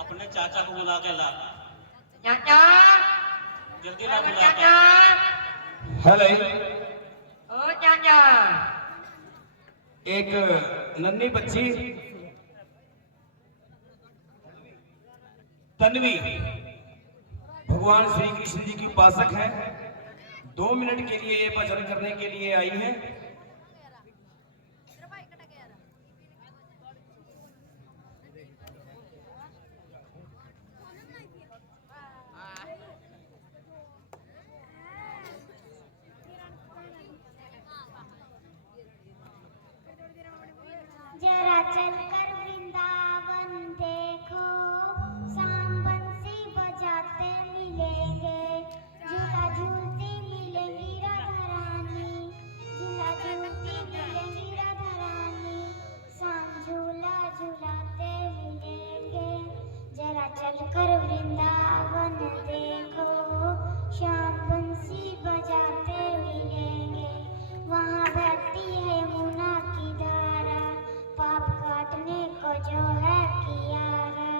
अपने चाचा को बुला के ला, चाचा, जल्दी ला बुला के। चाचा, हेलो, ओ चाचा। एक नन्ही बच्ची तन्वी भगवान श्री कृष्ण जी की उपासक है। 2 मिनट के लिए ये भजन करने के लिए आई है। जरा चलकर वृंदावन देखो, शाम बंसी बजाते मिलेंगे, झूला झूलती मिलेंगी राधा रानी, झूला झूलती मिलेंगी राधा रानी, शाम झूला झूलाते मिलेंगे। जरा चलकर वृंदावन देखो, शाम बंसी बजाते मिलेंगे, वहाँ बहती है यमुना की धारा, पाप काटने को जो है कियारा,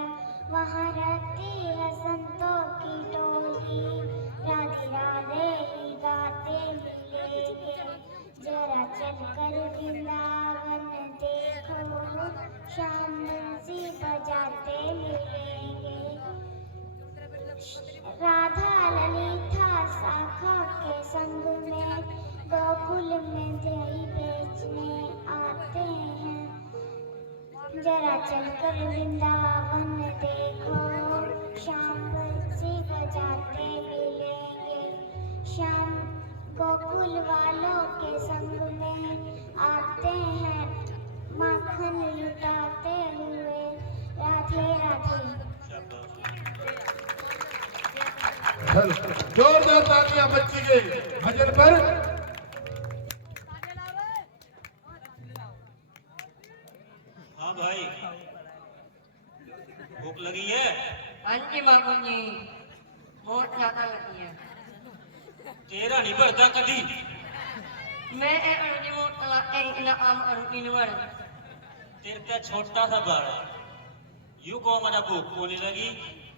वहाँ रहती है संतों की टोली, राधे राधे ही गाते मिलेंगे। जरा चलकर वृंदावन देखो, शाम बंसी बजाते मिलेंगे, राधा ललिता शाखा के संग में गोकुल में दही बेचने आते हैं। जरा चलकर वृंदावन देखो, शाम बंसी बजाते मिलेंगे, शाम गोकुल वालों के संग में आते हैं, माखन लुटाते हुए राधे राधे। जोरदार तालियां बच्ची के भजन पर। हाँ भाई, भूख लगी है? हाँ जी बाबूजी, बहुत ज्यादा लगी है। तेरा नहीं बढ़ता कभी। मैं आम और तेरे का छोटा सा बाड़ा, यू को मना भूख होने लगी।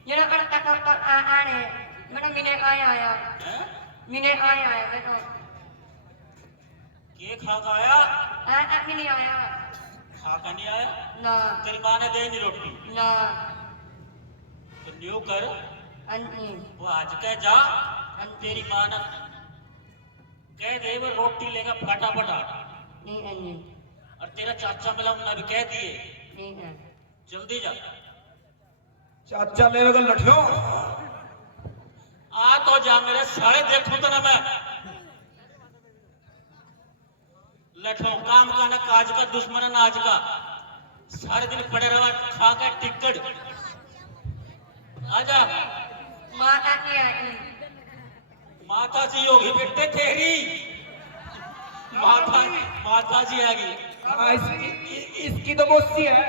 जरा कर आने मेरा मिने आया हैं? मिने आया बेटा। के खा का आया? मिने आया खा का नहीं आया? ना तेरी माँ ने दे नहीं रोटी? ना। तो न्यू कर, अन्नी वो आज कह जा, तेरी माँ ने कह दे वो रोटी लेगा फटाफट आ। नहीं अन्नी और तेरा चाचा मिला, उन्होंने भी कह दिए, नहीं है। जल्दी जा। चाचा ले तो लठियो आ तो जा मेरे साले, देखूं तो ना मैं लठो काम का ना काज का, दुश्मन नाज का, सारे दिन पड़े रहा खा के टिकट। आजा। माता की आई। माता जी होगी बेटे तेरी, माता जी आ गई। इसकी तो मौसी है।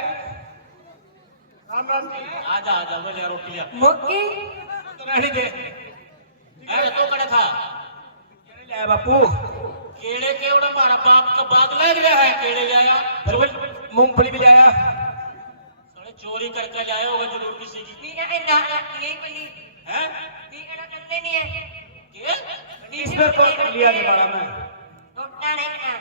राम राम जी। आजा आजा, बोले रोटी लिया। मोकी तो रहने दे। अरे तो कड़े था ले बापू, केड़े के उड़ा मारा बाप का बाग लग रहा है, केड़े ले आया, मूंगफली भी लाया। साले चोरी करके ले आया होगा जरूर किसी की। भी ना यही पली हैं? भी ना करते नहीं है के? इस पर कौन कर लिया निवाड़ा में? टोटना नहीं है।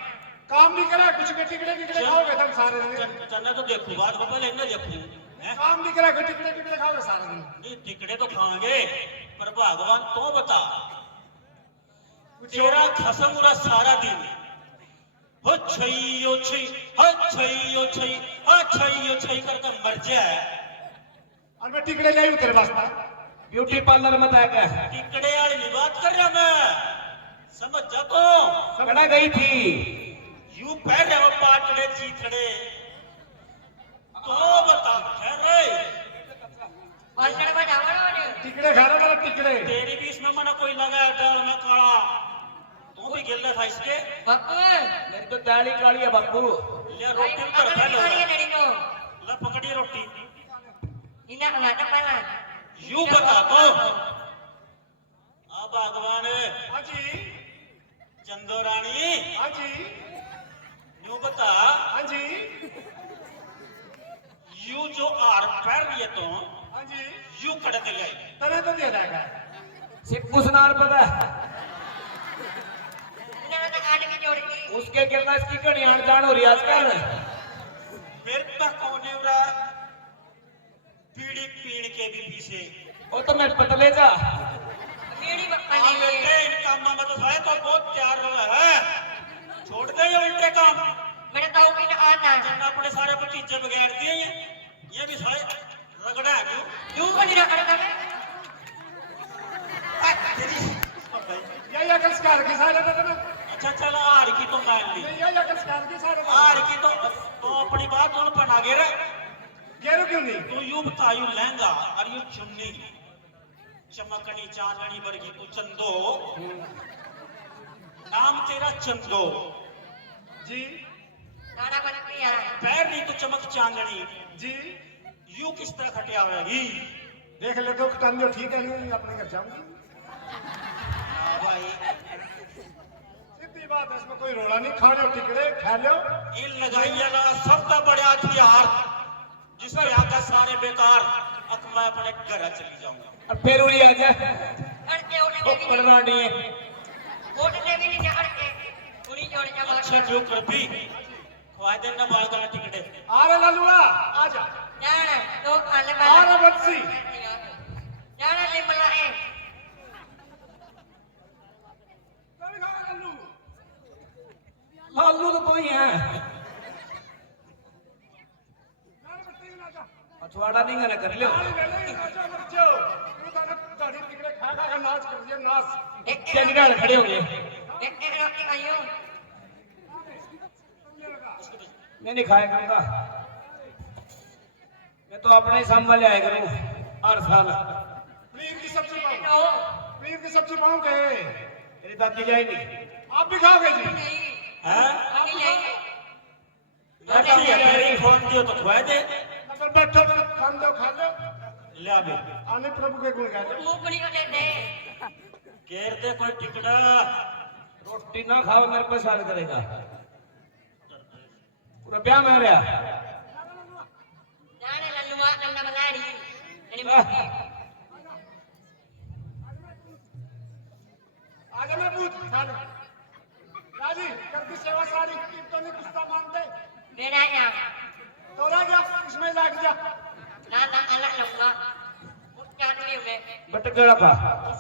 काम नहीं करा, कुछ के टिकड़े टिकड़े खाओगे तुम सारे दिन। चलना तो देखो, बात को पहले ना देखो। हैं? काम नहीं करा, टिकड़े टिकड़े खाओगे सारे दिन। नहीं टिकड़े तो खाएंगे, पर भगवान तो बता, तेरा खसम उड़ा सारा दिन हो छई ओ छई, हो छई ओ छई, हो छई ओ छई करके मर जाए। और मैं टिकड़े नहीं हूँ तेरे वास्ते, ब्यूटी पार्लर मत आ गया। टिकड़े वाली नहीं बात कर रहा मैं, समझ जा तो। समझ गई थी। यूं पहले वो पाटड़े चीथड़े तो बता खैर टिकड़े खा रहा मेरा टिकड़े। तेरी भी इसमें मना कोई लगा है दाल में काला, तू भी गिर रहा था इसके। मेरी तो दाढ़ी काली है बापू। ले रोटी उतर पहले ला पकड़ी रोटी। यूं बता तो अब भगवान हाँ जी, चंदो रानी हाँ जी, यूं बता हाँ जी, यू जो आर पैर दिए तो हाँ जी। यू खड़े के लिए तरह तो दिया जाएगा। सिक्कू सुनार पता है। उसके गिरना इसकी कड़ी हट जान हो रही है आजकल। फिर तक कौन है उरा पीड़ी पीड़ के भी पीछे वो तो मैं पतले जा। बेटे इन कामों में तो सारे तो बहुत तैयार रहा है, छोड़ दे ये उल्टे काम। चंदा पड़े सारे भतीजे बगैर दिए ये भी सारे रगड़ा है क्यों यही अकल सिखार की सारे ना। अच्छा चलो हार की तो मान ली, यही अकल सिखार की सारे। हार की तो अपनी बात उन पना गे रहा गेरो क्यों नहीं? तू यू बता यू लहंगा और यू चुन्नी चमकनी चांदनी वर्गी तू चंदो, नाम तेरा चंदो जी पैर नहीं तो चमक चांदनी जी। यू किस तरह खटिया हुएगी? देख ले तो टाइम जो ठीक है नहीं अपने घर जाऊंगी। भाई सीधी बात है, इसमें कोई रोड़ा नहीं। खा लो टिकड़े खा लो। इन लगाइया ना सबका बड़ा हथियार जिसमें आकर सारे बेकार। अब मैं अपने घर चली जाऊंगा और फिर उड़ी आ जाए पढ़ना नहीं है। अच्छा जो कर भी खुआ देना बाल गला टिकटे। आ रहा लालूआ आ जा। आ रहा बंसी। लालू तो कोई है। अछवाड़ा नहीं गाना कर लो। नाच कर दिया नाच। क्या निकाल खड़े हो गए? मैं नहीं खाया करूंगा, मैं तो अपने ही संभाल आया करूं हर साल। पनीर की सब्जी पाऊं, पनीर की सब्जी पाऊं के मेरी दादी जाएगी। आप भी खाओगे जी? फोन दियो तो खुआ दे। अगर बैठो तो खान दो खा लो। ले आबे आने प्रभु के गुण गाए। घेर दे कोई टिकड़ा। रोटी ना खाओ मेरे को साल करेगा पूरा ब्याह में रहा। आजा मैं पूछ राजी करती सेवा सारी कीर्तन कुस्ता मानते तो गया इसमें लाग जा बटकेड़ा पा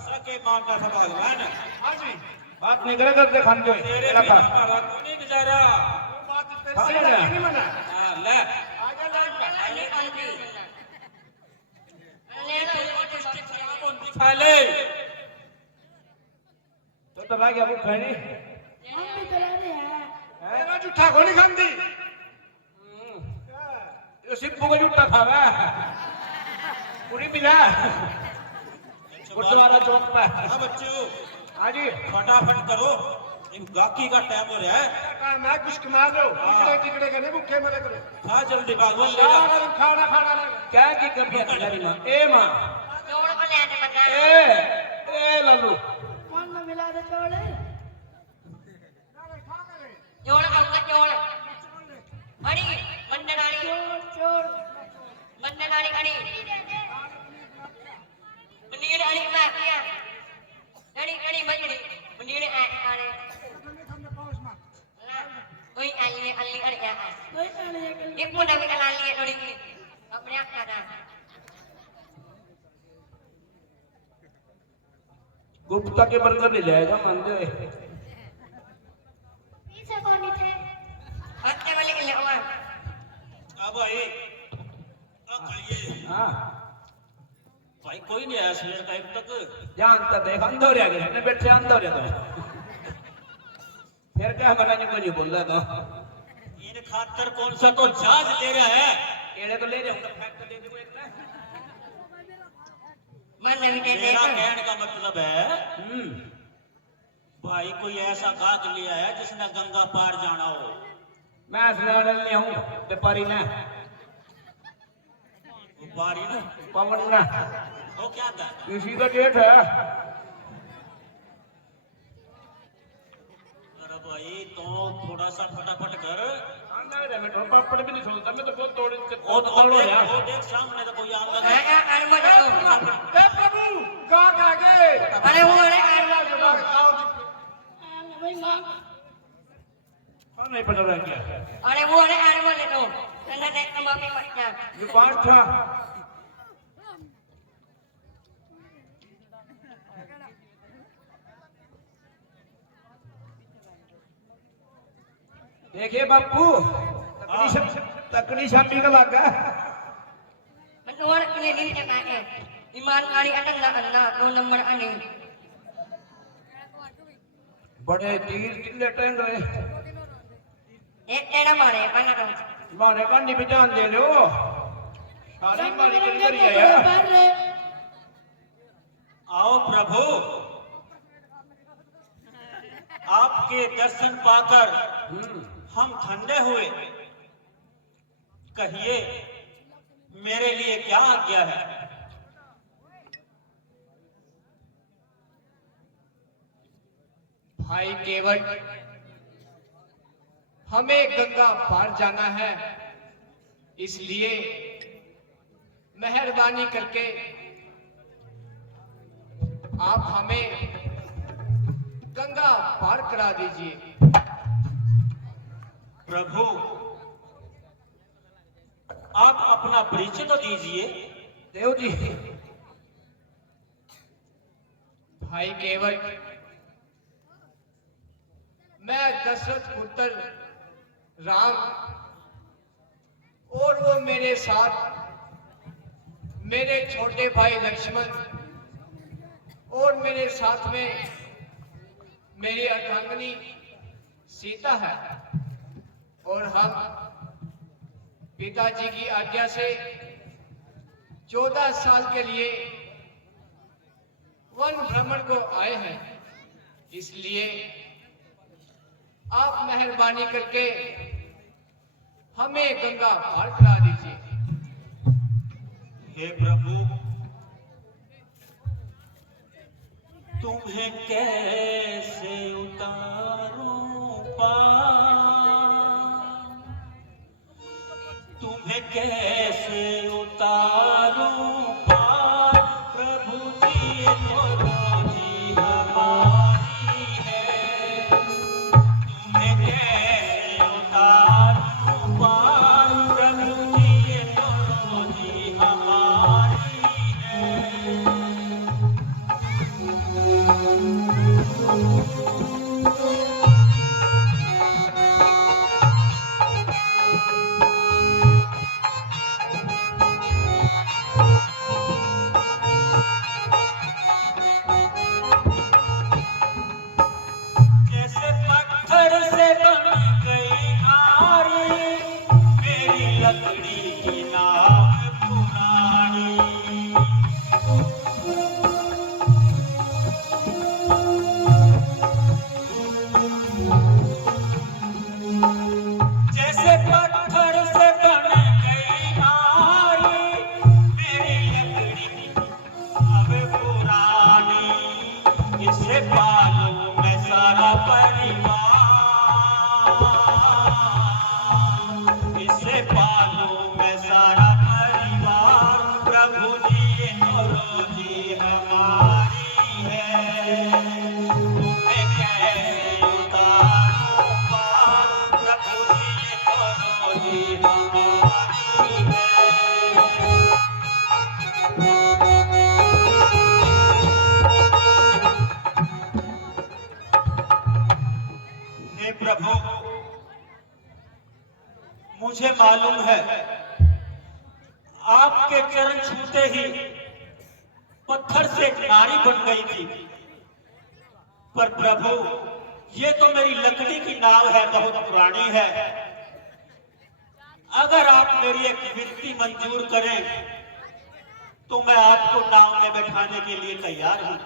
सके मान का सवाल है ना। हाँ जी बात निकले करते खान जो तेरे भी हमारा को नहीं गुजारा। बात तेरे से नहीं मना। हां ले आजा लाग खा ले तो भाई क्या भूख है नहीं? मेरा जूठा को नहीं खाती। ये सिप्पू को जूठा खावा पूरी मिला गुरुद्वारा चौक पर। हां बच्चों हाँ जी फटाफट करो, एक गाकी का टाइम हो रहा है। काम है कुछ कमा लो। टिकड़े टिकड़े के नहीं भूखे मरे करो। खा जल्दी भागो ले जा। खाना खाना क्या की कमी है तुम्हारी माँ? ए माँ ए लालू कौन में मिला दे चोले गुप्ता के बर्गर ले जाएगा मानते हुए। पीछे कौन थे? हाँ भाई कोई नहीं आया सवेर टाइम तक। जान तो देख अंधो रह गया ने बैठे अंधो रह तो फिर क्या मना नहीं कोई बोल रहा तो इन खातर कौन सा तो जहाज ले रहा है। केड़े को ले जाऊंगा फेंक तो दे दे एक ना मन नहीं दे मेरा कहने का मतलब है हम्म भाई कोई ऐसा गाहक लिया है जिसने गंगा पार जाना हो। मैं स्नान ले हूं ते पारी ना वो बारी ना पवन ना वो क्या था। इसी का डेट है अरे भाई तो थोड़ा सा फटाफट कर। अंदर है मैं तो पापड़ भी नहीं छोड़ता मैं तो बहुत तोड़ वो देख सामने तो कोई आम लगा। अरे मत दो हे प्रभु गाहक आ गए। अरे वो अरे हाँ नहीं पता रहा क्या अरे वो अरे मत दो नन्ना ने कमापी मत जा। ये पांच था देखिए बापू तकड़ी छापी का लागा Menurut ini katanya, iman kali anak na no nomor ani. बड़े तीर किले टंग रहे Era mare, mana dong? मारे कांडी भी जान दे लो सारी मारी करी है आओ प्रभु आपके दर्शन पाकर हम ठंडे हुए। कहिए मेरे लिए क्या आज्ञा है। भाई केवल हमें गंगा पार जाना है इसलिए मेहरबानी करके आप हमें गंगा पार करा दीजिए। प्रभु आप अपना परिचय तो दीजिए। देव जी भाई केवल मैं दशरथ पुत्र राम और वो मेरे साथ मेरे छोटे भाई लक्ष्मण और मेरे साथ में मेरी अर्धांगिनी सीता है और हम पिताजी की आज्ञा से 14 साल के लिए वन भ्रमण को आए हैं। इसलिए आप मेहरबानी करके हमें गंगा पार करा दीजिए। हे प्रभु तुम्हें कैसे उतारूं पार, तुम्हें कैसे उतारूं पार। प्रभु जी जी हमारी है, तुम्हें कैसे उतारूं पार। प्रभु जी हमारी है। जैसे पत्थर से बन गई नारी, मेरी लकड़ी की नाव पुरानी। जैसे पत्थर से बन गई नारी, मेरी लकड़ी की नाव पुरानी। इसे पालूं मैं सारा परिवार, इसे पालूं मैं सारा परिवार। प्रभु जी जी हमारी है, तुम्हें कैसे उतारूं पार। प्रभु जी हमारी है। हे प्रभु मुझे मालूम है आपके चरण छूते ही पत्थर से एक नारी बन गई थी। पर प्रभु, ये तो मेरी लकड़ी की नाव है, बहुत पुरानी है। अगर आप मेरी एक विनती मंजूर करें तो मैं आपको नाव में बैठाने के लिए तैयार हूं।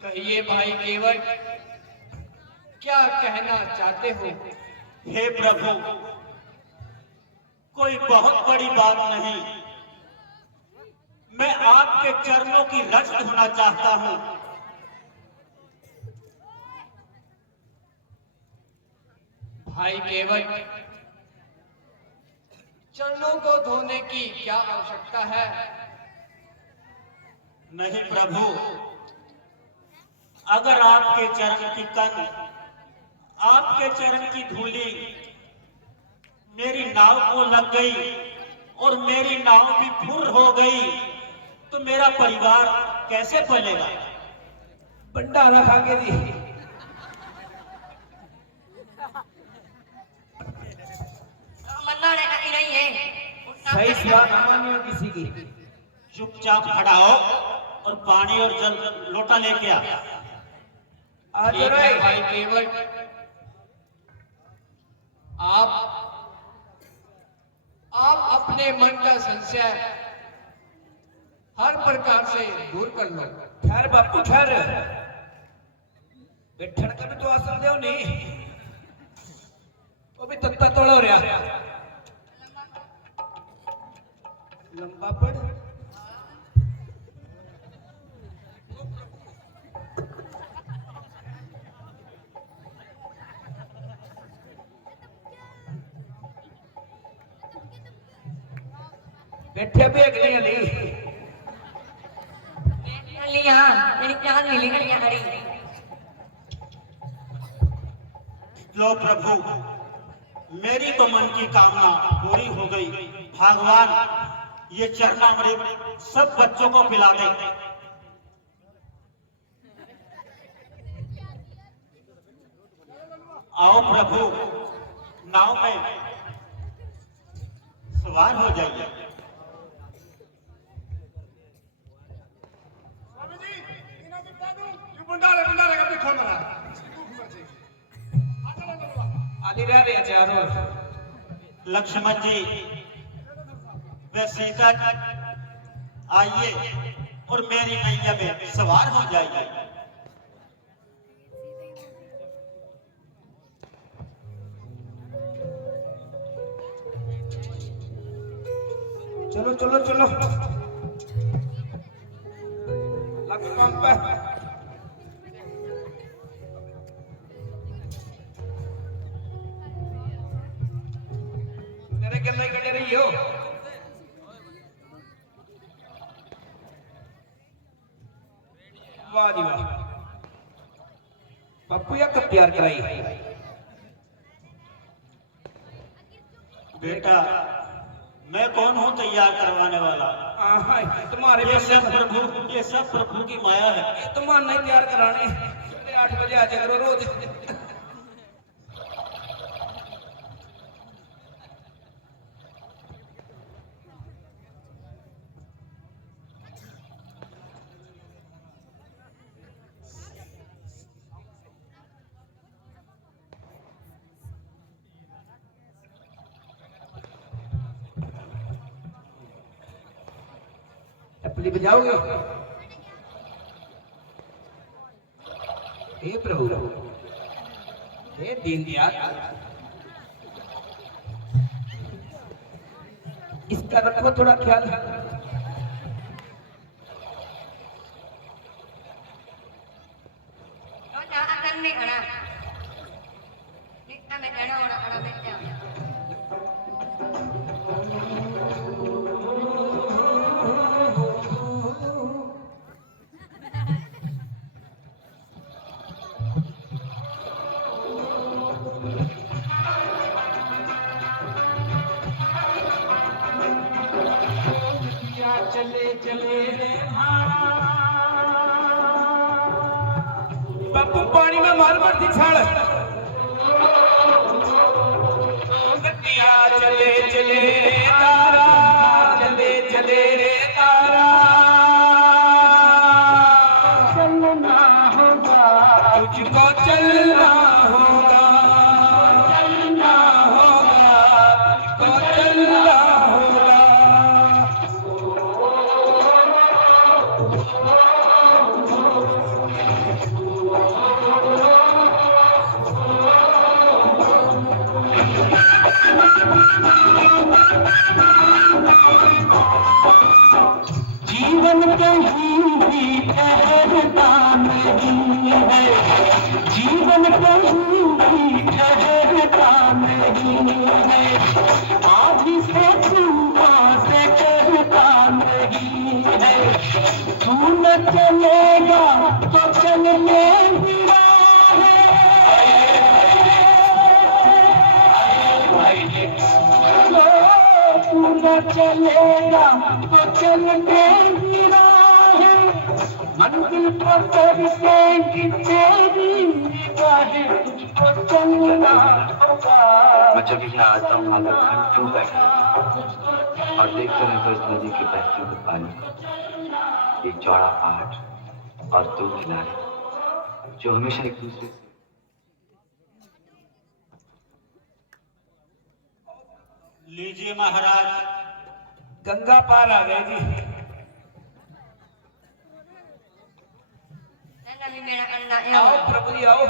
कहिए भाई केवट, क्या कहना चाहते हो? हे प्रभु, कोई बहुत बड़ी बात नहीं, मैं आपके चरणों की रज धोना चाहता हूं। भाई केवट, चरणों को धोने की क्या आवश्यकता है? नहीं प्रभु, अगर आपके चरण की कन, आपके चरण की धूली मेरी नाव को लग गई और मेरी नाव भी फुर हो गई तो मेरा परिवार कैसे पलेगा? भंडारा खा के दी। मन्ना लेना की नहीं है। सही सिया ना मानियो किसी की। चुपचाप खड़ा हो और पानी और जल लोटा लेके आ। आज ठीक है भाई केवट, आप अपने मन का संशय हर प्रकार से दूर कर लो। ठहर बापू ठहर, बैठन का भी तो आसन दो नहीं, वो भी तत्ता तोड़ा हो रहा। लंबा पड़। बैठे भी अगली अली लिया मेरी जान ले ली गलियां हरी। लो प्रभु, मेरी तो मन की कामना पूरी हो गई। भगवान, ये चरणामृत सब बच्चों को पिला दे। आओ प्रभु, नाव में सवार हो जाइए। आदि रह रहे चारों। लक्ष्मण जी व सीता आइए और मेरी नैया में सवार हो जाइए। चलो चलो चलो, लग कौन पे? तेरे गले कटे रही हो। वाह जी वाह, पप्पू या कब तैयार कराई? बेटा, मैं कौन हूँ तैयार करवाने वाला? तुम्हारे ये सब प्रभु की माया है। तुम्हारा नहीं तैयार कराने, 8 बजे आ जाया करो रोज। टपली बजाओगे? हे प्रभु, हे दीन दयाल, इसका रखो थोड़ा ख्याल। नहीं खड़ा निकटा में खड़ा होना खड़ा बैठा। चले चले बापू पानी में मार मार दी छाड़। चले चले तेरे तारा चलना होगा, तुझको चलना होगा, चलना होगा, तुझको चलना होगा। जीवन कहीं भी ठहरता नहीं है, जीवन कहीं भी ठहरता नहीं है, आदि से तूफान से डरता नहीं है, तू न चलेगा तो चलने भी राह है, तू न चलेगा तो चलने भी राह है, मंजिल पर तरसेंगी तेरी निगाहें, तुझको चलना होगा। मैं जब यहाँ आता हूँ आकर घंटों बैठा और देखता रहता हूँ इस नदी के बहते हुए पानी, एक चौड़ा पहाड़ और दो किनारे जो हमेशा एक दूसरे से लीजिए महाराज। गंगा पार आ गए जी। आओ प्रभु जी आओ।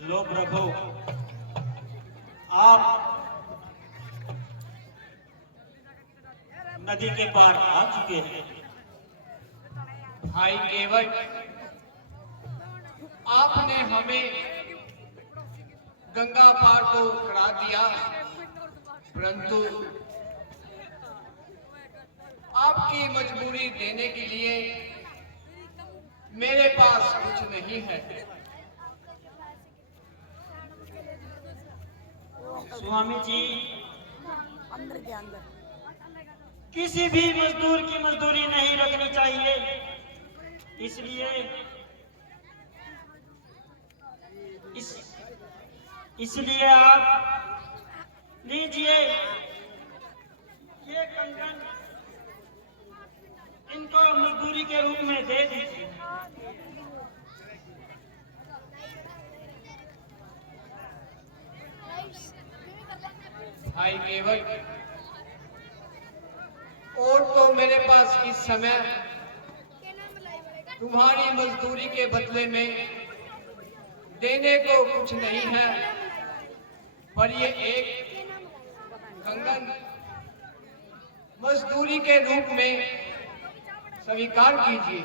लो प्रभु, आप नदी के पार आ चुके हैं। भाई केवट, आपने हमें गंगा पार तो करा दिया, परंतु आपकी मजबूरी देने के लिए मेरे पास कुछ नहीं है। स्वामी जी, किसी भी मजदूर की मजदूरी नहीं रखनी चाहिए, इसलिए आप लीजिए ये कंगन, इनको मजदूरी के रूप में दे दीजिए। भाई केवट, और तो मेरे पास इस समय तुम्हारी मजदूरी के बदले में देने को कुछ नहीं है, पर ये एक कंगन मजदूरी के रूप में स्वीकार कीजिए।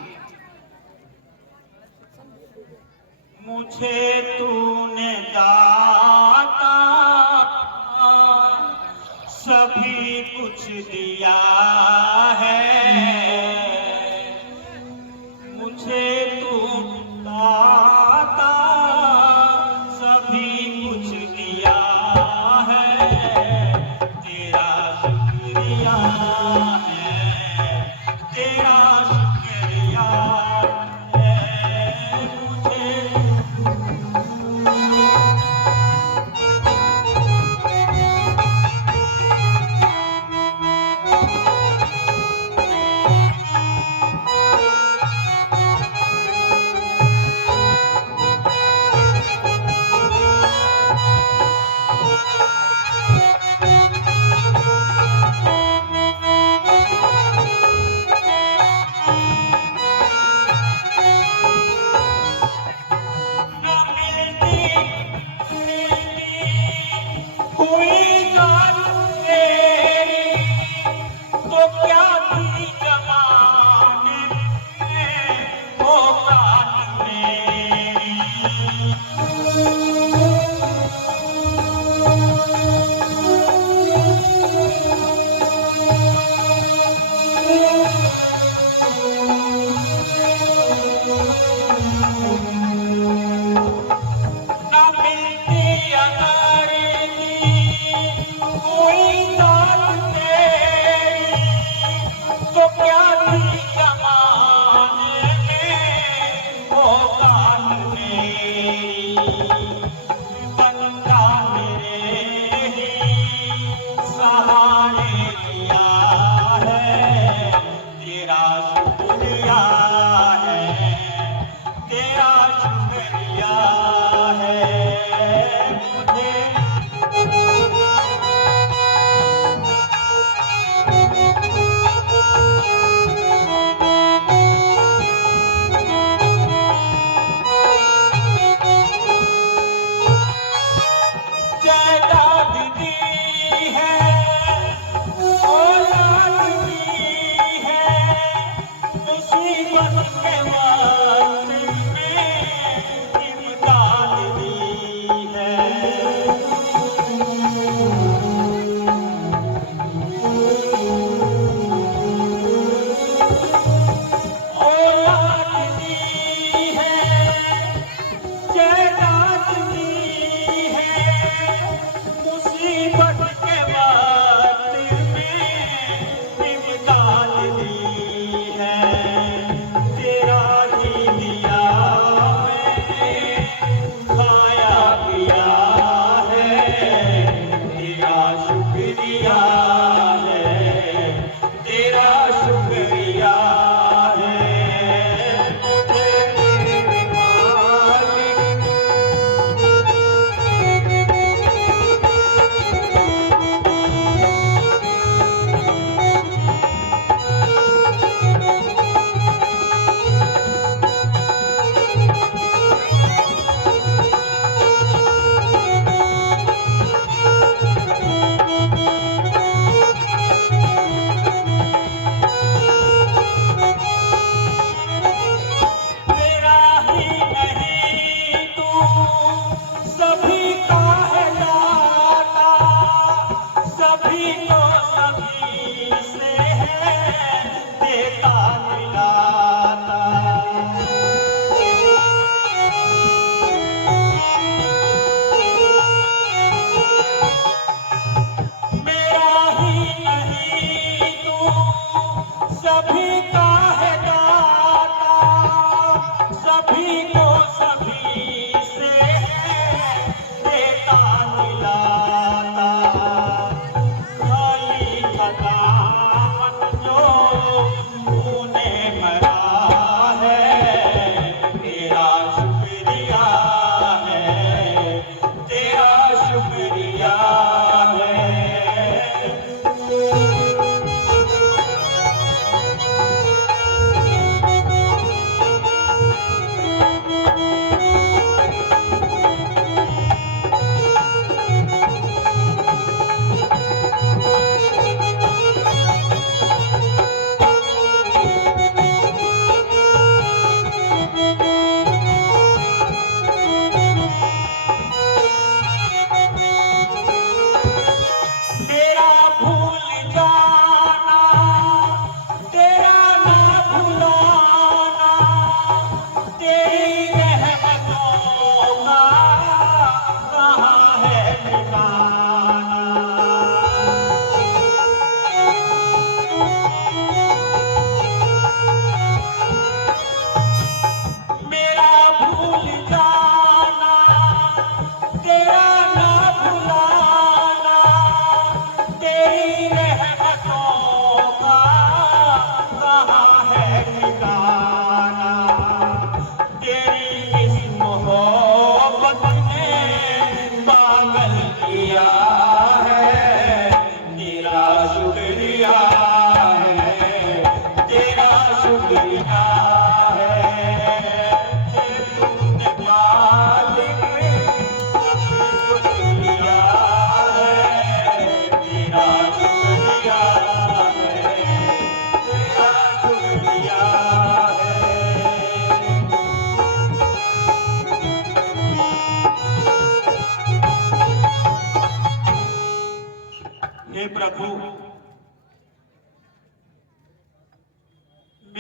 मुझे तूने दाता सभी कुछ दिया है, मुझे तू दाता सभी कुछ दिया है, तेरा शुक्रिया है, तेरा शुक्रिया है, मुझे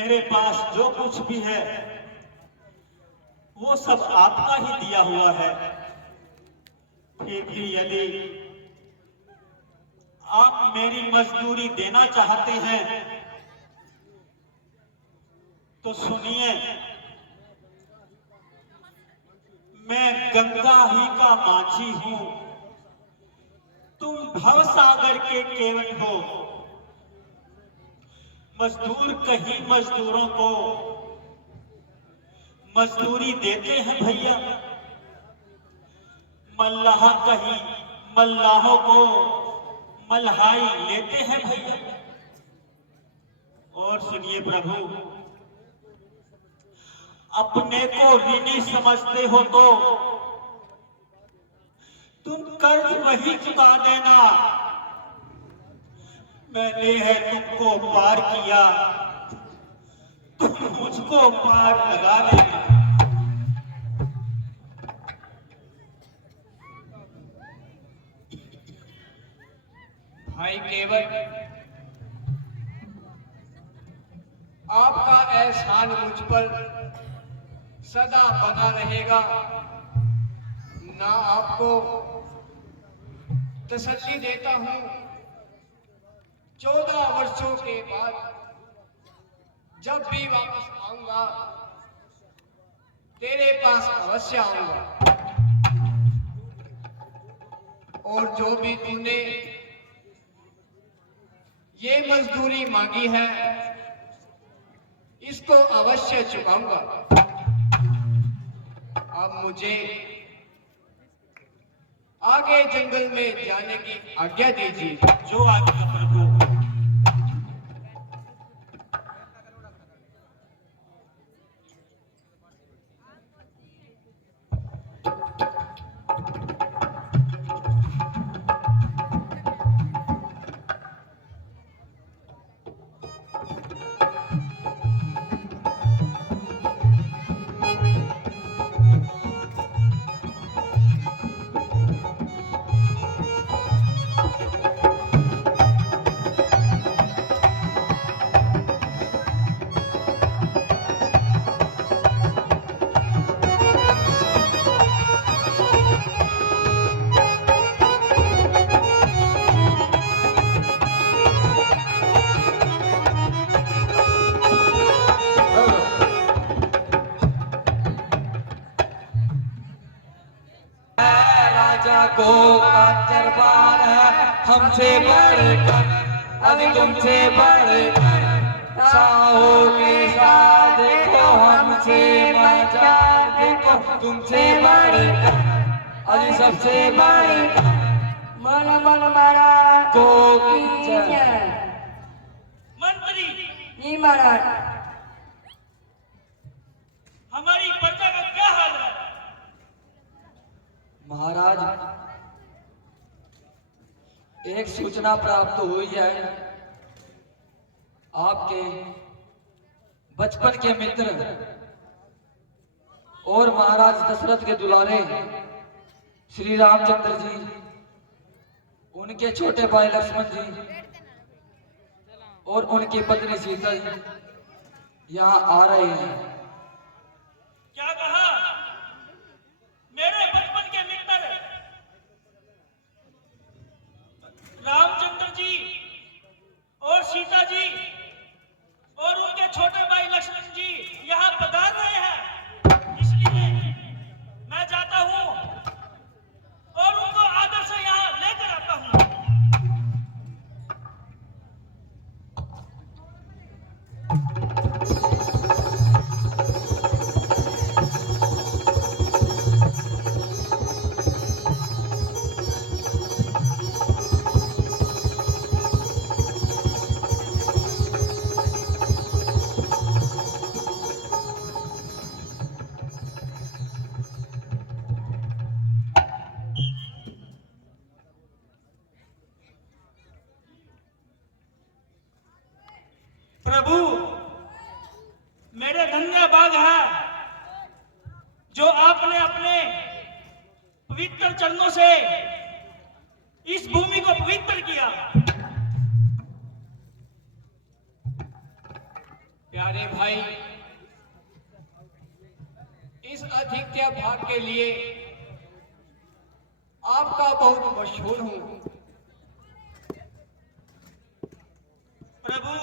मेरे पास जो कुछ भी है वो सब आपका ही दिया हुआ है। फिर भी यदि आप मेरी मजदूरी देना चाहते हैं तो सुनिए, मैं गंगा ही का माझी हूं, तुम भवसागर के केवट हो। मजदूर कहीं मजदूरों को मजदूरी देते हैं भैया, मल्लाह कहीं मल्लाहों को मल्हाई लेते हैं भैया। और सुनिए प्रभु, अपने को ऋणी समझते हो तो तुम कर्ज वही चुका देना, मैंने है तुमको पार किया, तुम मुझको पार लगा देना। भाई केवट, आपका एहसान मुझ पर सदा बना रहेगा। ना आपको तसल्ली देता हूं, 14 वर्षों के बाद जब भी वापस आऊंगा तेरे पास अवश्य आऊंगा। और जो भी तूने ये मजदूरी मांगी है इसको अवश्य चुकाऊंगा। अब मुझे आगे जंगल में जाने की आज्ञा दीजिए। जो आज्ञा प्रभु। को का दरबार है हमसे बढ़कर, अभी तुमसे बढ़कर साहो के साथ देखो, हमसे मजा देखो, तुमसे बढ़कर अभी सबसे बढ़कर मन मन मारा को मंत्री जी महाराज। हमारी प्रजा का क्या हाल है? महाराज, एक सूचना प्राप्त हुई है। आपके बचपन के मित्र और महाराज दशरथ के दुलारे श्री रामचंद्र जी, उनके छोटे भाई लक्ष्मण जी और उनकी पत्नी सीता जी यहाँ आ रहे हैं। क्या कहा? मेरे बचपन के मित्र रामचंद्र जी और सीता जी और उनके छोटे भाई लक्ष्मण जी यहाँ पधार रहे हैं, इसलिए मैं जाता हूँ और उनको आदर से यहाँ लेकर आता हूँ। प्रभु, मेरे धन्य भाग है जो आपने अपने पवित्र चरणों से इस भूमि को पवित्र किया। प्यारे भाई, इस अधिक्य भाग के लिए आपका बहुत मशहूर हूं। प्रभु,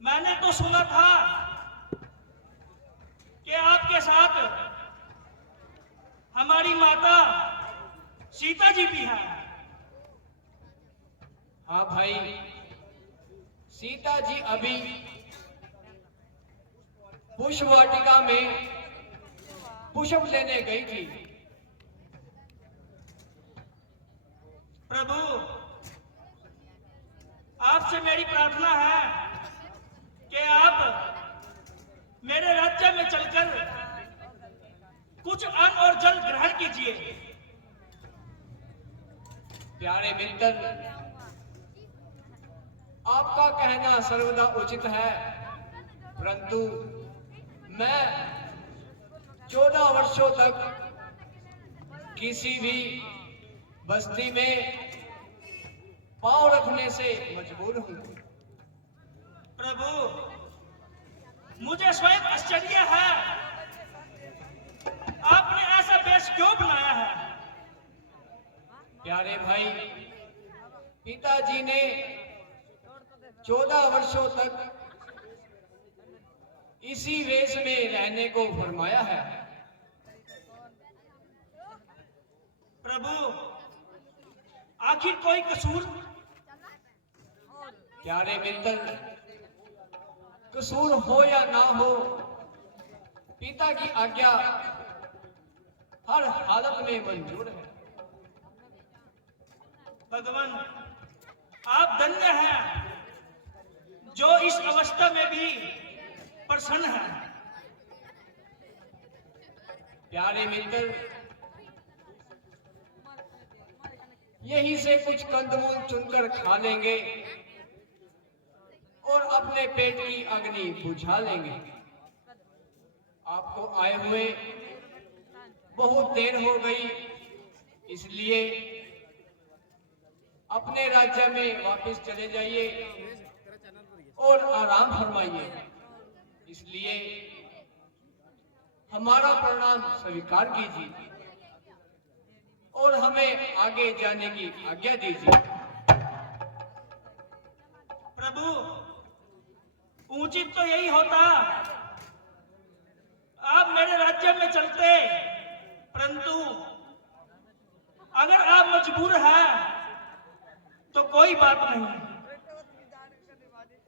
मैंने तो सुना था कि आपके साथ हमारी माता सीता जी भी हैं। हाँ भाई, सीता जी अभी पुष्प वाटिका में पुष्प लेने गई थी। प्रभु, आपसे मेरी प्रार्थना है कि आप मेरे राज्य में चलकर कुछ अन्न और जल ग्रहण कीजिए। प्यारे मित्र, आपका कहना सर्वदा उचित है, परंतु मैं 14 वर्षों तक किसी भी बस्ती में पांव रखने से मजबूर हूं। प्रभु, मुझे स्वयं आश्चर्य है, आपने ऐसा वेश क्यों बनाया है? प्यारे भाई, पिताजी ने 14 वर्षों तक इसी वेश में रहने को फरमाया है। प्रभु, आखिर कोई कसूर? प्यारे मित्र, कसूर हो या ना हो, पिता की आज्ञा हर हालत में मंजूर है। भगवान, आप धन्य हैं जो इस अवस्था में भी प्रसन्न हैं। प्यारे मित्र, यहीं से कुछ कंदमूल चुनकर खा लेंगे और अपने पेट की अग्नि बुझा लेंगे। आपको आए हुए बहुत देर हो गई, इसलिए अपने राज्य में वापस चले जाइए और आराम फरमाइए। इसलिए हमारा प्रणाम स्वीकार कीजिए और हमें आगे जाने की आज्ञा दीजिए। प्रभु, उचित तो यही होता, आप मेरे राज्य में चलते, परंतु अगर आप मजबूर हैं तो कोई बात नहीं,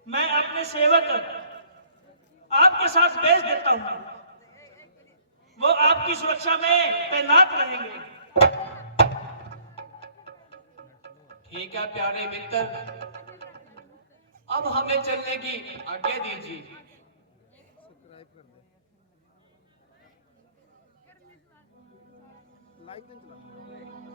मैं अपने सेवक आपके साथ भेज देता हूं, वो आपकी सुरक्षा में तैनात रहेंगे। ठीक है प्यारे मित्र, अब हमें चलने की आज्ञा दीजिए। लाइक नहीं चला।